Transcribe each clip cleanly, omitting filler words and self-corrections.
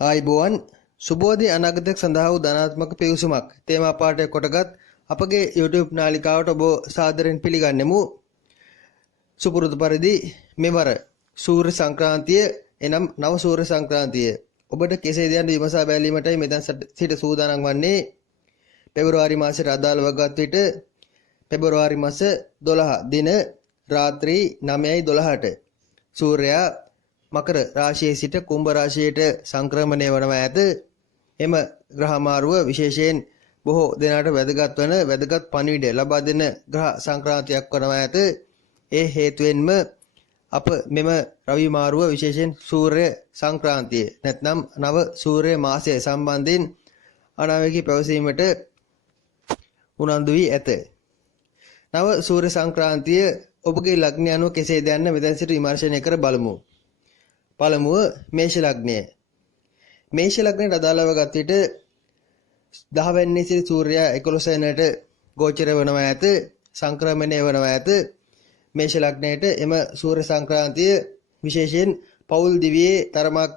ආයිබෝවන් සුබෝධි අනාගතයක් සඳහා වූ ධනාත්මක පිවිසුමක් තේමා පාඨය කොටගත් අපගේ YouTube නාලිකාවට ඔබ සාදරයෙන් පිළිගන්නෙමු. සුපුරුදු පරිදි මෙවර සූර්ය සංක්‍රාන්තිය එනම් නව සූර්ය සංක්‍රාන්තිය ඔබට කෙසේද යන්න විමසා බැලීමටයි මෙතන සිට සූදානම් වන්නේ. පෙබරවාරි මාසයේ අදාළ වගත් විට පෙබරවාරි මාස 12 දින රාත්‍රී 9:12ට සූර්යයා මකර රාශියේ සිට කුම්භ රාශියට සංක්‍රමණය වනවා ඇත. එම ග්‍රහ මාරුව විශේෂයෙන් බොහෝ දෙනාට වැදගත් වන වැදගත් පණිවිඩ ලබා දෙන ග්‍රහ සංක්‍රාන්තියක් වනවා ඇත. ඒ හේතුවෙන්ම අප මෙම රවි මාරුව විශේෂයෙන් සූර්ය සංක්‍රාන්තිය නැත්නම් නව සූර්ය මාසය සම්බන්ධයෙන් අනාවැකි පැවසීමට උනන්දු වී ඇත. නව සූර්ය සංක්‍රාන්තිය ඔබගේ ලග්නය අනුව කෙසේද යන්න මෙතන සිට විමර්ශනය කර බලමු. පළමුව මේෂ ලග්නය. මේෂ ලග්නයට අදාළව ගත් විට 10 වෙනි සිට සූර්යයා 11 වෙනිට ගෝචර වනවා ඇත. සංක්‍රමණය වනවා ඇත. මේෂ ලග්නයට එම සූර්ය සංක්‍රාන්තිය විශේෂයෙන් පෞල් දිවියේ තරමක්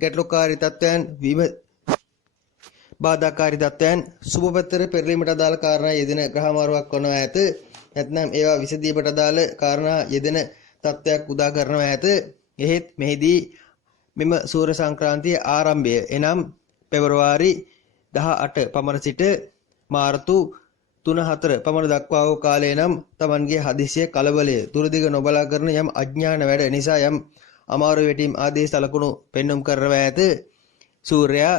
ගැටලුකාරී තත්වයන් බාධාකාරී තත්වයන් සුබ පැත්තට පෙරලීමට අදාළ කාරණා යෙදෙන ග්‍රහ මාරුවක් වනවා ඇත. නැත්නම් ඒවා විසඳීමට අදාළ කාරණා යෙදෙන තත්වයක් උදා කරනවා ඇත. එහෙත් මෙහිදී මෙම සූර්ය සංක්‍රාන්තියේ ආරම්භය එනම් පෙබරවාරි 18 පමණ සිට මාර්තු 3-4 පමණ දක්වා වූ කාලය නම් Tamanගේ හදිසිය කලබලය දුරදිග නොබලා කරන යම් අඥාන වැඩ නිසා යම් අමාරු වෙටීම් ආදී සලකුණු පෙන්눔 කරනවා ඇත. සූර්යයා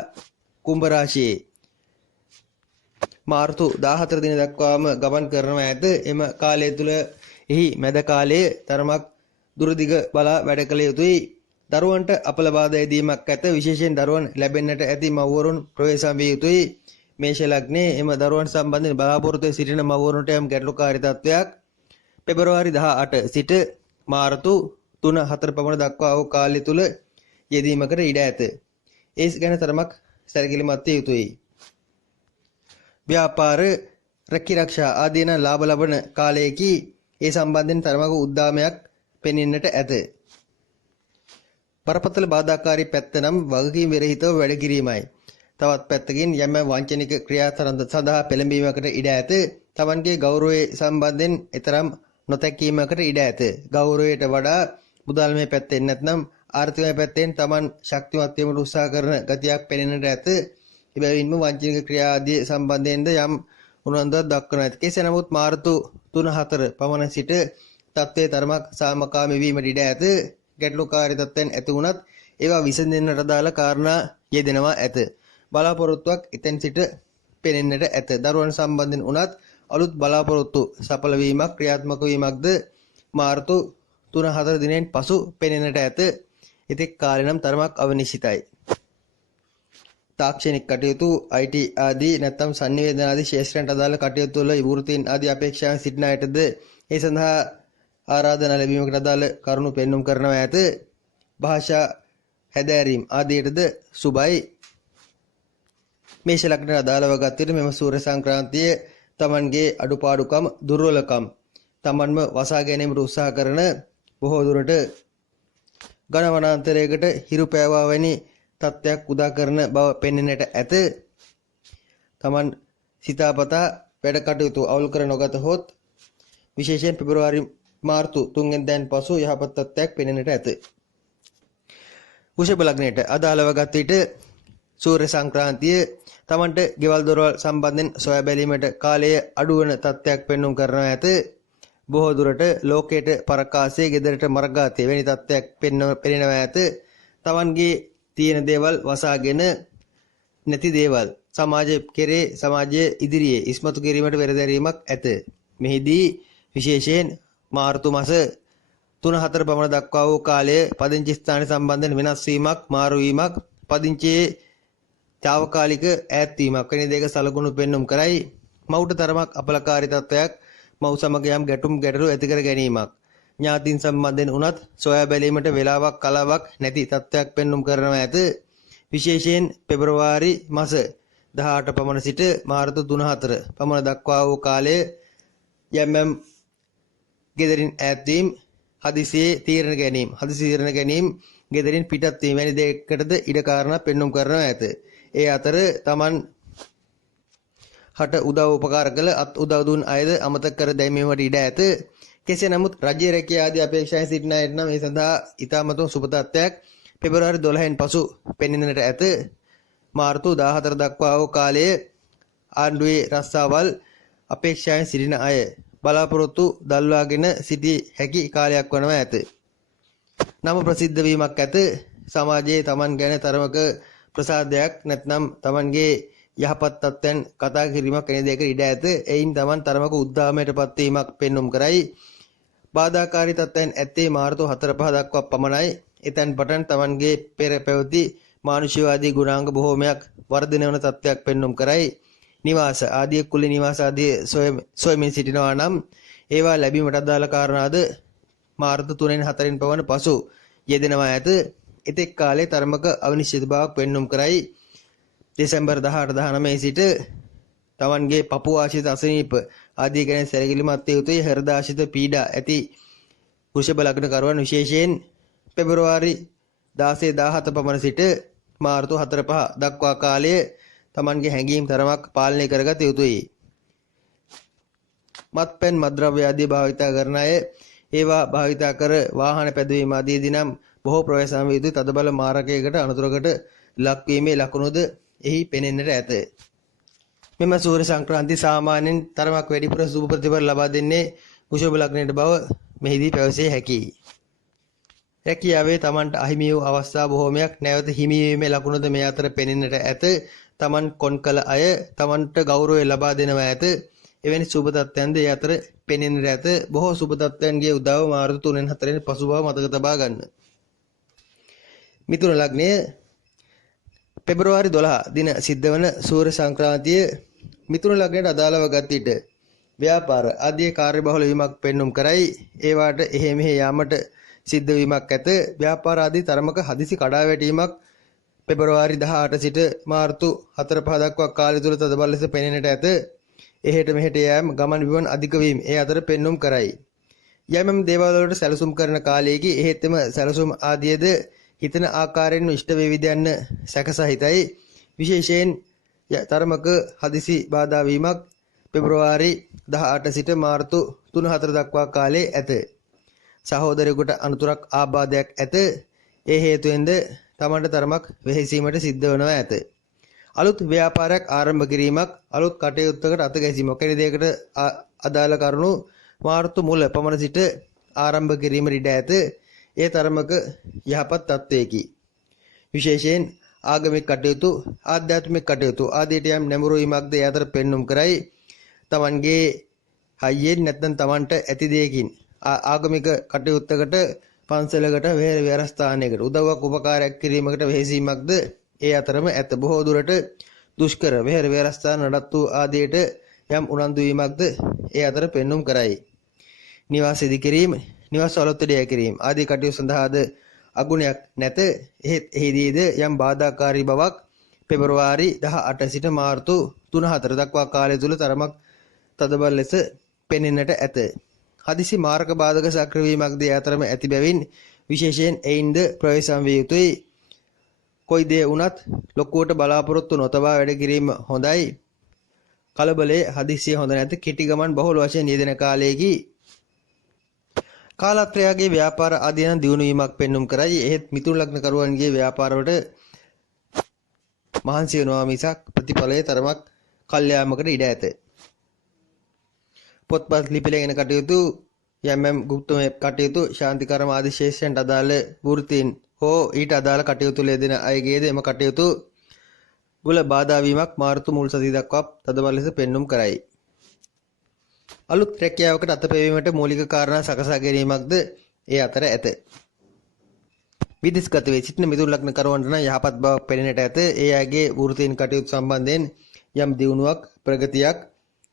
කුම්භ රාශියේ මාර්තු 14 දින දක්වාම ගමන් කරනවා ඇත. එම කාලය තුල එහි මැද කාලයේ තරමක් දුරදිග බලා වැඩ කළ යුතුයි. දරුවන්ට අපල බාධා ඇදීමක් ඇත. විශේෂයෙන් දරුවන් ලැබෙන්නට ඇති මව්වරුන් ප්‍රවේශම් විය යුතුයි. මේෂ ලග්නයේ එම දරුවන් සම්බන්ධයෙන් බලාපොරොත්තු සිටින මව්වරුන්ට යම් ගැටලුකාරී තත්වයක් පෙබරවාරි 18 සිට මාර්තු 3-4 පමණ දක්වා වූ කාලය තුල යෙදීමකට ඉඩ ඇත. ඒ ගැන තරමක් සැලකිලිමත් විය යුතුයි. ව්‍යාපාර රැකිරක්ෂා ආදීන ලාභ ලබන කාලයේකි ඒ සම්බන්ධයෙන් තරමක උද්දාමයක් පෙනෙන්නට ඇත. බරපතල බාධාකාරී පැත්ත නම් වගකීම් විරහිතව වැඩ කිරීමයි. තවත් පැත්තකින් යම් වංචනික ක්‍රියාතරන්ද සඳහා පෙළඹීමකට ඉඩ ඇත. Tamanගේ ගෞරවය සම්බන්ධයෙන් ඊතරම් නොතැකීමකට ඉඩ ඇත. ගෞරවයට වඩා මුදල්මය පැත්තෙන් නැත්නම් ආර්ථිකමය පැත්තෙන් Taman ශක්තිමත් වීමට උත්සාහ කරන ගතියක් පෙනෙන්නට ඇත. එබැවින්ම වංචනික ක්‍රියා ආදී සම්බන්ධයෙන්ද යම් උනන්දුවක් දක්වනවා ඇත. කෙසේ නමුත් මාර්තු 3-4 පමණ සිට තත්ත්වයේ තරමක් සාමකාමී වීමට ඉඩ ඇත. ගැටලුකාරී තත්ත්වයන් ඇති වුණත් ඒවා විසඳෙන්නට අදාළ කාරණා යෙදෙනවා ඇත. බලාපොරොත්තුවක් එතෙන් සිට පෙනෙන්නට ඇත. දරුවන් සම්බන්ධයෙන් උනත් අලුත් බලාපොරොත්තු සඵල වීමක් ක්‍රියාත්මක වීමක්ද මාර්තු 3-4 දිනෙන් පසු පෙනෙන්නට ඇත. ඉතින් කාලය නම් තරමක් අවිනිශ්චිතයි. තාක්ෂණික කටයුතු IT ආදී නැත්නම් sannivedana ආදී ශාස්ත්‍රයන්ට අදාළ කටයුතු වල වෘත්තීන් ආදී අපේක්ෂාවෙන් සිටින අයටද ඒ සඳහා ආරාධනා ලැබීමකට අදාළ කරුණු පෙන්눔 කරනවා ඇත. භාෂා හැදෑරීම් ආදීටද සුබයි. මේෂ ලග්නයට අදාළව ගත් විට මෙම සූර්ය සංක්‍රාන්තිය Tamanගේ අඩුපාඩුකම් දුර්වලකම් Tamanම වසා ගැනීමට උත්සාහ කරන බොහෝ දුරට ඝනවනාන්තරයකට හිරු පෑවා වැනි තත්ත්වයක් උදා කරන බව පෙනෙන්නට ඇත. Taman සිතාපතා වැඩ කටයුතු අවුල් කර නොගත හොත් විශේෂයෙන් පෙබරවාරි මාර්තු 3 වෙනිදාන් පසු යහපත් තත්ත්වයක් පෙනෙන්නට ඇත. වෘෂභ ලග්නයට අදාළව ගත් විට සූර්ය සංක්‍රාන්තිය Tamanට ගෙවල් දොරවල් සම්බන්ධයෙන් සොයා බැලීමට කාලය අඩු වන තත්ත්වයක් පෙන්눔 කරනවා ඇත. බොහෝ දුරට ලෝකයට පරකාසයේ ගෙදරට මර්ගාතය වැනි තත්ත්වයක් පෙනෙනවා ඇත. Tamanගේ තියෙන දේවල් වසාගෙන නැති දේවල් සමාජය කෙරේ සමාජය ඉදිරියේ ඉස්මතු කිරීමට පෙරදැරීමක් ඇත. මෙහිදී විශේෂයෙන් මාර්තු මාස 3-4 පමණ දක්වා වූ කාලයේ පදිංචි ස්ථාන සම්බන්ධයෙන් වෙනස් වීමක් මාරු වීමක් පදිංචියේ తాවකාලික ඈත් වීමක් වැනි දෙක සලකුණු පෙන්눔 කරයි. මවුට තරමක් අපලකාරී තත්වයක් මව් සමග යම් ගැටලු ඇති කර ගැනීමක් ඥාතීන් සම්බන්ධයෙන් උනත් සොයා බැලීමට වේලාවක් කලාවක් නැති තත්ත්වයක් පෙන්눔 කරනවා ඇත. විශේෂයෙන් පෙබරවාරි මාස 18 පමණ සිට මාර්තු 3-4 පමණ දක්වා වූ කාලයේ යම් ගෙදරින් ඈත් වීම හදිසියේ තීරණ ගැනීම, හදිසි තීරණ ගැනීම, ගෙදරින් පිටත් වීම වැනි දෙයකටද ඉඩ කාරණා පෙන්눔 කරනවා ඇත. ඒ අතර Taman හට උදව් උපකාර කළ අත් උදව් දුන් අයද අමතක කර දැමීමට ඉඩ ඇත. කෙසේ නමුත් රජයේ රැකියාව ආදී අපේක්ෂාවෙන් සිටින අයට නම් මේ සඳහා ඉතාමත්ම සුබ තත්ත්වයක් පෙබරවාරි 12න් පසු පෙනෙන්නට ඇත. මාර්තු 14 දක්වා වූ කාලයේ ආණ්ඩුවේ රස්සාවල් අපේක්ෂාවෙන් සිටින අය බලාපොරොත්තු දල්වාගෙන සිටි හැකි කාලයක් වනවා ඇත. නම ප්‍රසිද්ධ වීමක් ඇත. සමාජයේ Taman ගැන තරමක ප්‍රසාදයක් නැත්නම් Tamanගේ යහපත් තත්ත්වයන් කතා කිරීමක් වෙන දෙයකට ඉඩ ඇත. එයින් Taman තරමක උද්දාමයටපත් වීමක් පෙන්눔 කරයි. බාධාකාරී තත්ත්වයන් ඇත්තේ මාර්තු 4-5 දක්වා පමණයි. එතෙන් පටන් Tamanගේ පෙර පැවති මානුෂිකවාදී ගුණාංග බොහෝමයක් වර්ධනය වන තත්ත්වයක් පෙන්눔 කරයි. නිවාස ආදී කුල නිවාස ආදී සොයමින් සිටිනවා නම් ඒවා ලැබීමට අදාළ කාරණාද මාර්තු 3-4 පමණ පසු යෙදෙනවා ඇත. එතෙක් කාලේ තරමක අවිනිශ්චිත බවක් පෙන්눔 කරයි. දෙසැම්බර් 18-19 සිට Tamanගේ පපුව ආශ්‍රිත අසනීප ආදී ගැන සැලකිලිමත් විය යුතුයි. හෘද ආශ්‍රිත පීඩා ඇති වෘෂභ ලග්න කරුවන් විශේෂයෙන් පෙබරවාරි 16-17 පමණ සිට මාර්තු 4-5 දක්වා කාලයේ Tamanගේ හැඟීම් තරමක් පාලනය කරගත යුතුයි. මත්පැන් මත්ද්‍රව්‍ය ආදී භාවිතා කරන අය ඒවා භාවිතා කර වාහන පැදවීම ආදීදී නම් බොහෝ ප්‍රවේශම් විය යුතු තදබල මාරකයකට අනතුරකට ලක්වීමේ ලකුණුද එහි පෙනෙන්නට ඇත. මෙම සූර්ය සංක්‍රාන්ති සාමාන්‍යයෙන් තරමක් වැඩිපුර සුබ ප්‍රතිඵල ලබා දෙන්නේ වෘෂභ ලග්නයට බව මෙහිදී පැවසිය හැකියි. රැකියාවේ Tamanට අහිමි වූ අවස්ථා බොහෝමයක් නැවත හිමි වීමේ ලකුණුද මේ අතර පෙනෙන්නට ඇත. Taman කොන් කළ අය Tamanට ගෞරවය ලබා දෙනවා ඇත. එවැනි සුබ තත්ත්වයන්ද ඒ අතර පෙනෙන්නට ඇත. බොහෝ සුබ තත්ත්වයන්ගේ උදාව මාර්තු 3-4 පසු බව මතක තබා ගන්න. මිථුන ලග්නය පෙබරවාරි 12 දින සිද්ධ වන සූර්ය සංක්‍රාන්තිය මිථුන ලග්නයට අදාළව ගත් විට ව්‍යාපාර ආදී කාර්යබහුල වීමක් පෙන්눔 කරයි. ඒවාට එහෙ මෙහෙ යාමට සිද්ධ වීමක් ඇත. ව්‍යාපාර ආදී තරමක හදිසි කඩා වැටීමක් පෙබරවාරි 18 සිට මාර්තු 4-5 දක්වා කාලය තුල තදබල ලෙස පෙනෙන්නට ඇත. එහෙට මෙහෙට යෑම ගමන් බිමන් අධික වීම ඒ අතර පෙන්눔 කරයි. යම් දේවල් වලට සැලසුම් කරන කාලයේදී එහෙත් එම සැලසුම් ආදියද හිතන ආකාරයෙන්ම ඉෂ්ට වේවිද යන්න සැකසහිතයි. විශේෂයෙන් තරමක හදිසි බාධා වීමක් පෙබරවාරි 18 සිට මාර්තු 3-4 දක්වා කාලයේ ඇත. සහෝදරයෙකුට අනතුරක් ආබාධයක් ඇත. ඒ හේතුවෙන්ද Tamanට තරමක් වෙහෙසීමට සිද්ධ වෙනවා ඇත. අලුත් ව්‍යාපාරයක් ආරම්භ කිරීමක්, අලුත් කටයුත්තකට අත ගැසීමක් වැනි දෙයකට අදාළ කරුණු මාර්තු මුල පමණ සිට ආරම්භ කිරීමට ඉඩ ඇත. ඒ තරමක යහපත් තත්ත්වයකි. විශේෂයෙන් ආගමික කටයුතු, ආධ්‍යාත්මික කටයුතු ආදීට යම් නැඹුරු වීමක්ද ඒ අතර පෙන්눔 කරයි. Tamanගේ හයියෙන් නැත්නම් Tamanට ඇති දෙයකින් ආගමික කටයුත්තකට පන්සලකට වෙහෙර විහාරස්ථානයකට උදව්වක් උපකාරයක් කිරීමකට වෙහෙසීමක්ද ඒ අතරම ඇත. බොහෝ දුරට දුෂ්කර වෙහෙර විහාරස්ථාන නඩත්තු ආදීට යම් උනන්දු වීමක්ද ඒ අතර පෙන්눔 කරයි. නිවාස ඉදි කිරීම, නිවාස අලුත්දේ කිරීම ආදී කටයුතු සඳහාද අගුණයක් නැත. එහෙත් එහිදීද යම් බාධාකාරී බවක් පෙබරවාරි 18 සිට මාර්තු 3-4 දක්වා කාලය තුල තරමක් තදබල ලෙස පෙනෙන්නට ඇත. හදිසි මාර්ග බාධක සක්‍ර වීමක්ද ඒ අතරම ඇති බැවින් විශේෂයෙන් එයින්ද ප්‍රවේශම් විය යුතුයි. කොයි දේ වුණත් ලොකුවට බලාපොරොත්තු නොතබා වැඩ කිරීම හොඳයි. කලබලයේ හදිසිය හොඳ නැත. කෙටි ගමන් බහුල වශයෙන් යෙදෙන කාලයේදී කාලත්‍රයාගේ ව්‍යාපාර ආදී යන දියුණු වීමක් පෙන්눔 කරයි. එහෙත් මිථුන ලග්න කරුවන්ගේ ව්‍යාපාරවලට මහන්සි වෙනවා මිසක් ප්‍රතිඵලයේ තරමක් කල්යාමකට ඉඩ ඇත. පොත්පත් ලිපිලගෙන කටයුතු, යම් ගුප්තමය කටයුතු, ශාන්ති කර්ම ආදී ශේෂයන්ට අදාළ වෘත්තීන් හෝ ඊට අදාළ කටයුතු ලෙදෙන අයගේද එම කටයුතු වල බාධා වීමක් මාර්තු මුල් සතිය දක්වා තදබල ලෙස පෙන්눔 කරයි. අලුත් රැකියාවකට අතපෙවීමට මූලික කාරණා සකසා ගැනීමක්ද ඒ අතර ඇත. විදේශගත වේ සිටින මිථුන ලග්න කරුවන්ට නම් යහපත් බවක් පෙනෙන්නට ඇත. ඒ අයගේ වෘත්තීන් කටයුතු සම්බන්ධයෙන් යම් දියුණුවක්, ප්‍රගතියක්,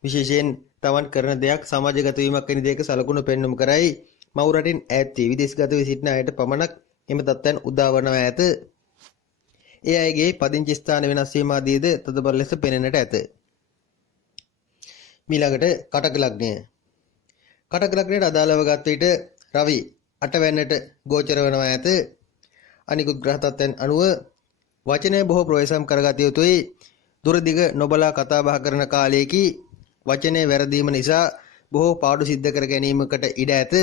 විශේෂයෙන් Taman කරන දෙයක් සමාජගත වීමක් වැනි දෙයක සලකුණු පෙන්눔 කරයි. මව් රටින් ඈත් වී විදේශගත වේ සිටින අයට පමණක් එම තත්ත්වයන් උදා වනවා ඇත. ඒ අයගේ පදිංචි ස්ථාන වෙනස් වීම ආදීද තදබල ලෙස පෙනෙන්නට ඇත. ඊළඟට කටක ලග්නය. කටක ලග්නයට අදාළව ගත් විට රවි 8 ගෝචර වනවා ඇත. අනිකුත් ග්‍රහ තත්ත්වයන් අනුව වචනය බොහෝ ප්‍රවේශම් කරගත යුතුයි. දුරදිග නොබලා කතා බහ කරන කාලයේදී වචනය වැරදීම නිසා බොහෝ පාඩු සිද්ධ කර ගැනීමකට ඉඩ ඇත.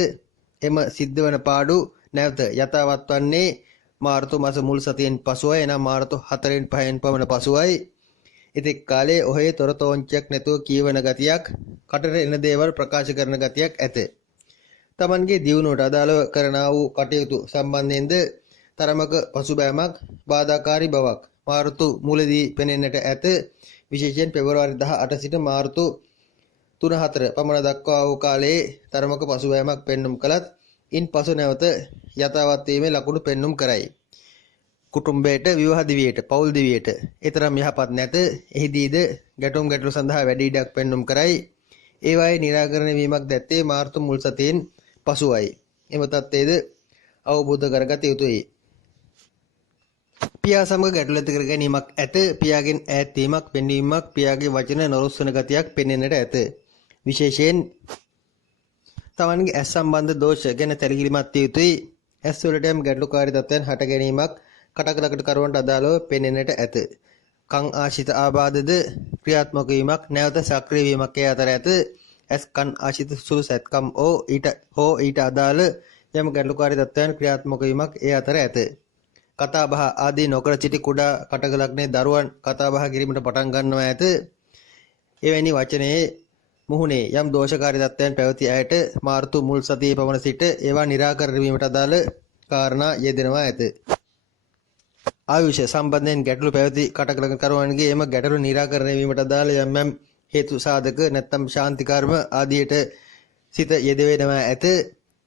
එම සිද්ධ වන පාඩු නැවත යථාවත් වන්නේ මාර්තු මාස මුල් සතියෙන් පසුවයි. එනම් මාර්තු 4න් 5න් පමණ පසුවයි. ඉතින් කාලේ ඔහේ තොරතෝංචයක් නැතුව කියවන ගතියක්, කටට එන දේවල් ප්‍රකාශ කරන ගතියක් ඇත. තමන්ගේ දියුණුවට අදාළව කරනා වූ කටයුතු සම්බන්ධයෙන්ද තරමක පසුබෑමක්, බාධාකාරී බවක් මාර්තු මුලදී පෙනෙන්නට ඇත. විශේෂයෙන් පෙබරවාරි 18 සිට මාර්තු 3-4 පමණ දක්වා වූ කාලයේ තරමක පසුබෑමක් පෙන්눔 කළත් ඉන් පසු නැවත යථාවත් වීමේ ලකුණු පෙන්눔 කරයි. කුටුම්බයට, විවාහ දිවියට, පෞල් දිවියට ඊතරම් යහපත් නැත. එහිදීද ගැටලු සඳහා වැඩි ඉඩක් පෙන්눔 කරයි. ඒවායේ निराකරණය වීමක් දැත්තේ මාර්තු මුල් සතියෙන් පසුවයි. එම තත්ත්වයේද අවබෝධ කරගත යුතුයි. පියා සමග ගැටලු ඇති කර ගැනීමක් ඇත. පියාගෙන් ඈත් වීමක්, පෙන්වීමක්, පියාගේ වචන නොරොස්වන ගතියක් පෙනෙන්නට ඇත. විශේෂයෙන් තමන්ගේ ඇස් සම්බන්ධ දෝෂ ගැන තැලකිලිමත් විය යුතුයි. ඇස් වලට යම් ගැටලුකාරී තත්ත්වයන් හට ගැනීමක් කටකලකට කරවන්නට අදාළව පෙනෙන්නට ඇත. කන් ආශිත ආබාධද ක්‍රියාත්මක වීමක්, නැවත සක්‍රිය වීමක් ඒ අතර ඇත. ඇස් කන් ආශිත සුළු සැත්කම් ඊට අදාළ යම් ගැටලුකාරී තත්ත්වයන් ක්‍රියාත්මක වීමක් ඒ අතර ඇත. කතා බහ ආදී නොකර සිටි කුඩා කටක ලග්නයේ දරුවන් කතා බහ කිරීමට පටන් ගන්නවා ඇත. එවැනි වචනයේ මුහුණේ යම් දෝෂකාරී තත්ත්වයන් පැවති අයට මාර්තු මුල් සතියේ පමණ සිට ඒවා निराකරණය වීමට අදාළ කාරණා යෙදෙනවා ඇත. ආයුෂ සම්බන්ධයෙන් ගැටලු පැවති කටකලකරුවන්ගේ එම ගැටලු निराකරණය වීමට අදාළ යම් හේතු සාධක නැත්නම් ශාන්ති කර්ම ආදියට සිත යෙදවෙනවා ඇත.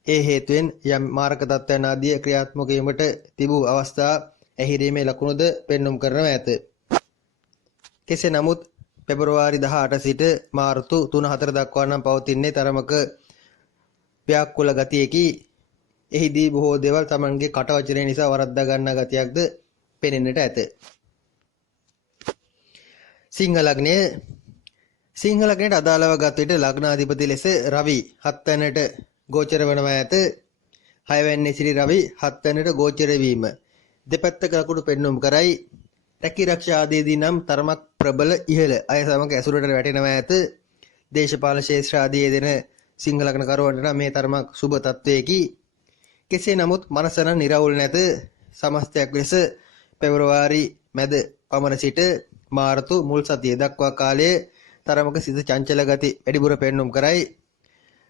ඒ හේතුවෙන් යම් මාරක තත්ත්වයන් ආදී ක්‍රියාත්මක වීමට තිබූ අවස්ථා ඇහිරීමේ ලකුණුද පෙන්눔 කරනවා ඇත. කෙසේ නමුත් පෙබරවාරි 18 සිට මාර්තු 3-4 දක්වා නම් පවතින්නේ තරමක ව්‍යාකුල ගතියකි. එහිදී බොහෝ දේවල් Tamanගේ කටවචනය නිසා වරද්දා ගන්නා ගතියක්ද පෙනෙන්නට ඇත. සිංහ ලග්නයට අදාළව ගත විට ලග්නාධිපති ලෙස රවි 7 වෙනිට ගෝචර වනවා ඇත. 6 වෙනියේ සිටි රවි 7 වෙනිට ගෝචර වීම දෙපැත්තක ලකුණු පෙන්눔 කරයි. රැකී ආරක්ෂා ආදීදී නම් තරමක් ප්‍රබල ඉහළ අය සමග ඇසුරට වැටෙනවා ඇත. දේශපාලන ශාස්ත්‍ර ආදී යෙදෙන සිංහ ලග්න කරුවන්ට නම් මේ තරමක් සුබ තත්වයකි. කෙසේ නමුත් මනස නම් නිරවුල් නැත. සමස්තයක් ලෙස පෙබරවාරි මැද පමණ සිට මාර්තු මුල් සතිය දක්වා කාලයේ තරමක සිත චංචල ගති වැඩිපුර පෙන්눔 කරයි.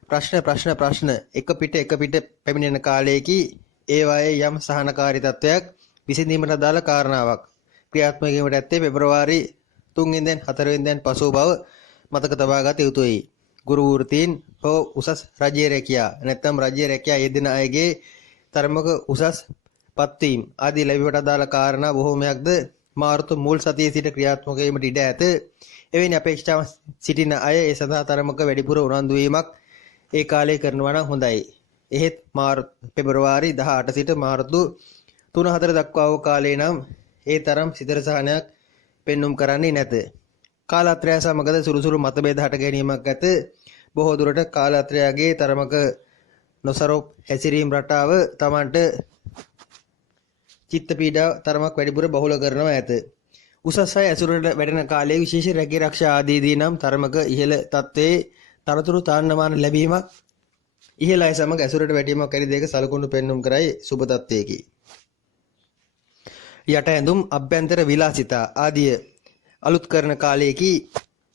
ප්‍රශ්න එක පිට පැමිණෙන කාලයේදී ඒවායේ යම් සහනකාරී තත්වයක් විසඳීමට අදාළ කාරණාවක් ක්‍රියාත්මක වීමට ඇත්තේ පෙබරවාරි 3 වෙනිදා 4 වෙනිදාන් පසු බව මතක තබා ගත යුතුයි. ගුරු වෘත්තීන් හෝ උසස් රජ්‍ය රැකියා නැත්නම් රජ්‍ය රැකියා යෙදෙන අයගේ තරමක උසස් පත්වීම් ආදී ලැබීමට අදාළ කාරණා බොහෝමයක්ද මාර්තු මුල් සතියේ සිට ක්‍රියාත්මක වීමට ඉඩ ඇත. එවැනි අපේක්ෂාව සිටින අය ඒ සඳහා තරමක වැඩිපුර උනන්දු වීමක් ඒ කාලේ කරනවා නම් හොඳයි. එහෙත් පෙබරවාරි 18 සිට මාර්තු 3-4 දක්වා වූ කාලේ නම් ඒ තරම් සිතර සහනයක් පෙන්눔 කරන්නේ නැත. කාලත්‍රය සමගද සුළුසුළු මතභේද හට ගැනීමක් ඇත. බොහෝ දුරට කාලත්‍රයගේ තරමක නොසරෝප හැසිරීම් රටාව Tamanට චිත්ත පීඩා තරමක් වැඩිපුර බහුල කරනවා ඇත. උසස් අය ඇසුරට වැඩෙන කාලයේ විශේෂ රැකී ආරක්ෂා ආදීදී නම් තරමක ඉහළ තත්ත්වයේ තරතුරු තාන්නමාන ලැබීමක් ඉහළ අය සමග ඇසුරට වැටීමක් ඇති දෙක සලකුණු පෙන්눔 කරයි සුබ තත්ත්වයකි. යට ඇඳුම් අභ්‍යන්තර විලාසිතා ආදී අලුත් කරන කාලයේදී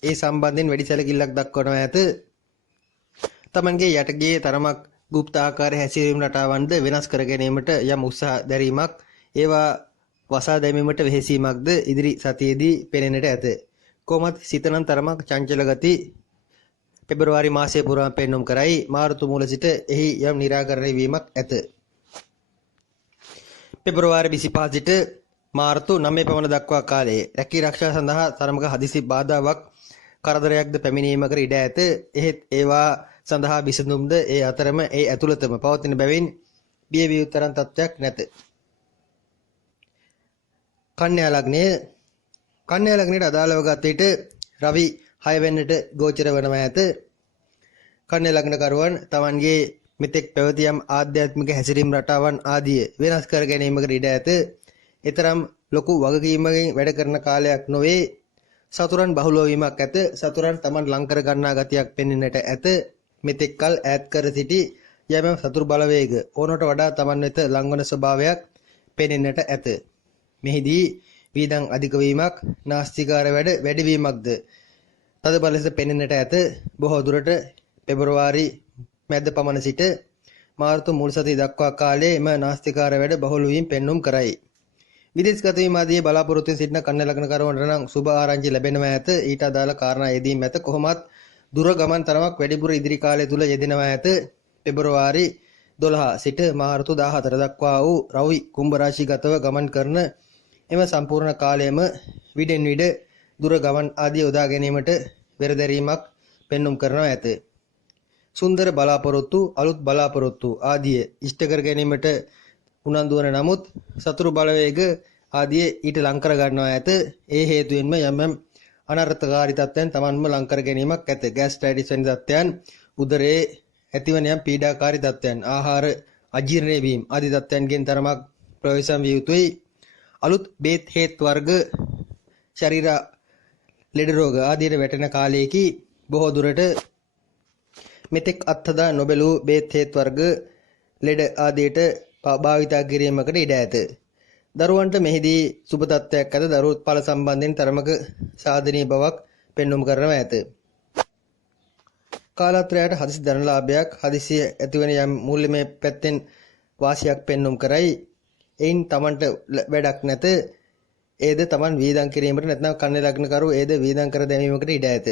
ඒ සම්බන්ධයෙන් වැඩි සැලකිල්ලක් දක්වනවා ඇත. Tamanගේ යටගේ තරමක් গুপ্ত ආකාරයේ හැසිරීම රටාවන්ද වෙනස් කර ගැනීමට යම් උත්සාහ දැරීමක් ඒවා වසා දැමීමට වෙහෙසීමක්ද ඉදිරි සතියේදී පෙනෙන්නට ඇත. කොහොමත් සිතනම් තරමක් චංචල ගති පෙබරවාරි මාසයේ පුරා පෙන්눔 කරයි. මාර්තු මුල සිට එහි යම් निराකරණය වීමක් ඇත. පෙබරවාරි 25 සිට මාර්තු 9 පමණ දක්වා කාලයේ රැකී ආරක්ෂා සඳහා තරමක හදිසි බාධාවක් කරදරයක්ද පැමිණීමකට ඉඩ ඇත. එහෙත් ඒවා සඳහා විසඳුම්ද ඒ අතරම ඒ ඇතුළතම පවතින බැවින් බිය විය යුතු තරම් තත්ත්වයක් නැත. කන්‍යා ලග්නයට අදාළව ගත විට රවි 6 වෙනිට ගෝචර වනවා ඇත. කන්‍යා ලග්නකරුවන් Tamanගේ මෙතෙක් පැවති යම් ආධ්‍යාත්මික හැසිරීම් රටාවන් ආදිය වෙනස් කර ගැනීමකට ඉඩ ඇත. එතරම් ලොකු වගකීමකින් වැඩ කරන කාලයක් නොවේ. සතුරන් බහුල වීමක් ඇත. සතුරන් Taman ලං කර ගන්නා ගතියක් පෙනෙන්නට ඇත. මෙතෙක් කල ඈත් කර සිටි යම් සතුරු බලවේග ඕනට වඩා Taman වෙත ලංවන ස්වභාවයක් පෙනෙන්නට ඇත. මෙහිදී වීදම් අධික වීමක්, නාස්තිකාර වැඩ වැඩිවීමක්ද තද බල ලෙස පෙනෙන්නට ඇත. බොහෝ දුරට පෙබරවාරි මැද පමණ සිට මාර්තු මුල් සතිය දක්වා කාලයේ එම නාස්තිකාර වැඩ බහුල වීම පෙන්눔 කරයි. විදේශගත වීම ආදී බලාපොරොත්තු සිටින කන්‍ය ලග්නකරුවන්ට නම් සුබ ආරංචි ලැබෙනවා ඇත. ඊට අදාළ කාරණා යෙදීම ඇත. කොහොමත් දුර ගමන් තරමක් වැඩිපුර ඉදිරි කාලය තුල යෙදෙනවා ඇත. පෙබරවාරි 12 සිට මාර්තු 14 දක්වා වූ රවි කුම්භ රාශිගතව ගමන් කරන එම සම්පූර්ණ කාලයම විඩෙන් විඩ දුර ගමන් ආදී යොදා ගැනීමට වෙරදැරීමක් පෙන්눔 කරනවා ඇත. සුන්දර බලාපොරොත්තු, අලුත් බලාපොරොත්තු ආදිය ඉෂ්ට කර ගැනීමට උනන්දු වන නමුත් සතුරු බලවේග ආදිය ඊට ලං කර ගන්නවා ඇත. ඒ හේතුවෙන්ම යම් අනර්ථකාරී තත්ත්වයන් Tamanම ලං කර ගැනීමක් ඇත. ગેස්ට්‍රයිටිස් වැනි තත්ත්වයන්, උදරයේ ඇතිවන යම් පීඩාකාරී තත්ත්වයන්, ආහාර අජීර්ණ වීම ආදී තත්ත්වයන්ගෙන් තරමක් ප්‍රවේශම් විය යුතුයි. අලුත් බේත් හේත් වර්ග, ශරීර ලෙඩ රෝග ආදියට වැටෙන කාලයේකි බොහෝ දුරට මෙතෙක් අත්හදා නොබැලූ බේත් හේත් වර්ග ලෙඩ ආදියට භාවිතා කිරීමකට ඉඩ ඇත. දරුවන්ට මෙහිදී සුබ තත්ත්වයක් ඇත. දරුවෝ උත්පල සම්බන්ධයෙන් තරමක සාධනීය බවක් පෙන්눔 කරනවා ඇත. කාලත්‍රයට හදිසි ධනලාභයක්, හදිසිය ඇතිවන යම් මූල්‍යමය පැත්තෙන් වාසියක් පෙන්눔 කරයි. එයින් Tamanට වැඩක් නැත. ඒද Taman වීදම් කිරීමට නැත්නම් කන්‍ය ලග්නකරු ඒද වීදම් කර දැමීමකට ඉඩ ඇත.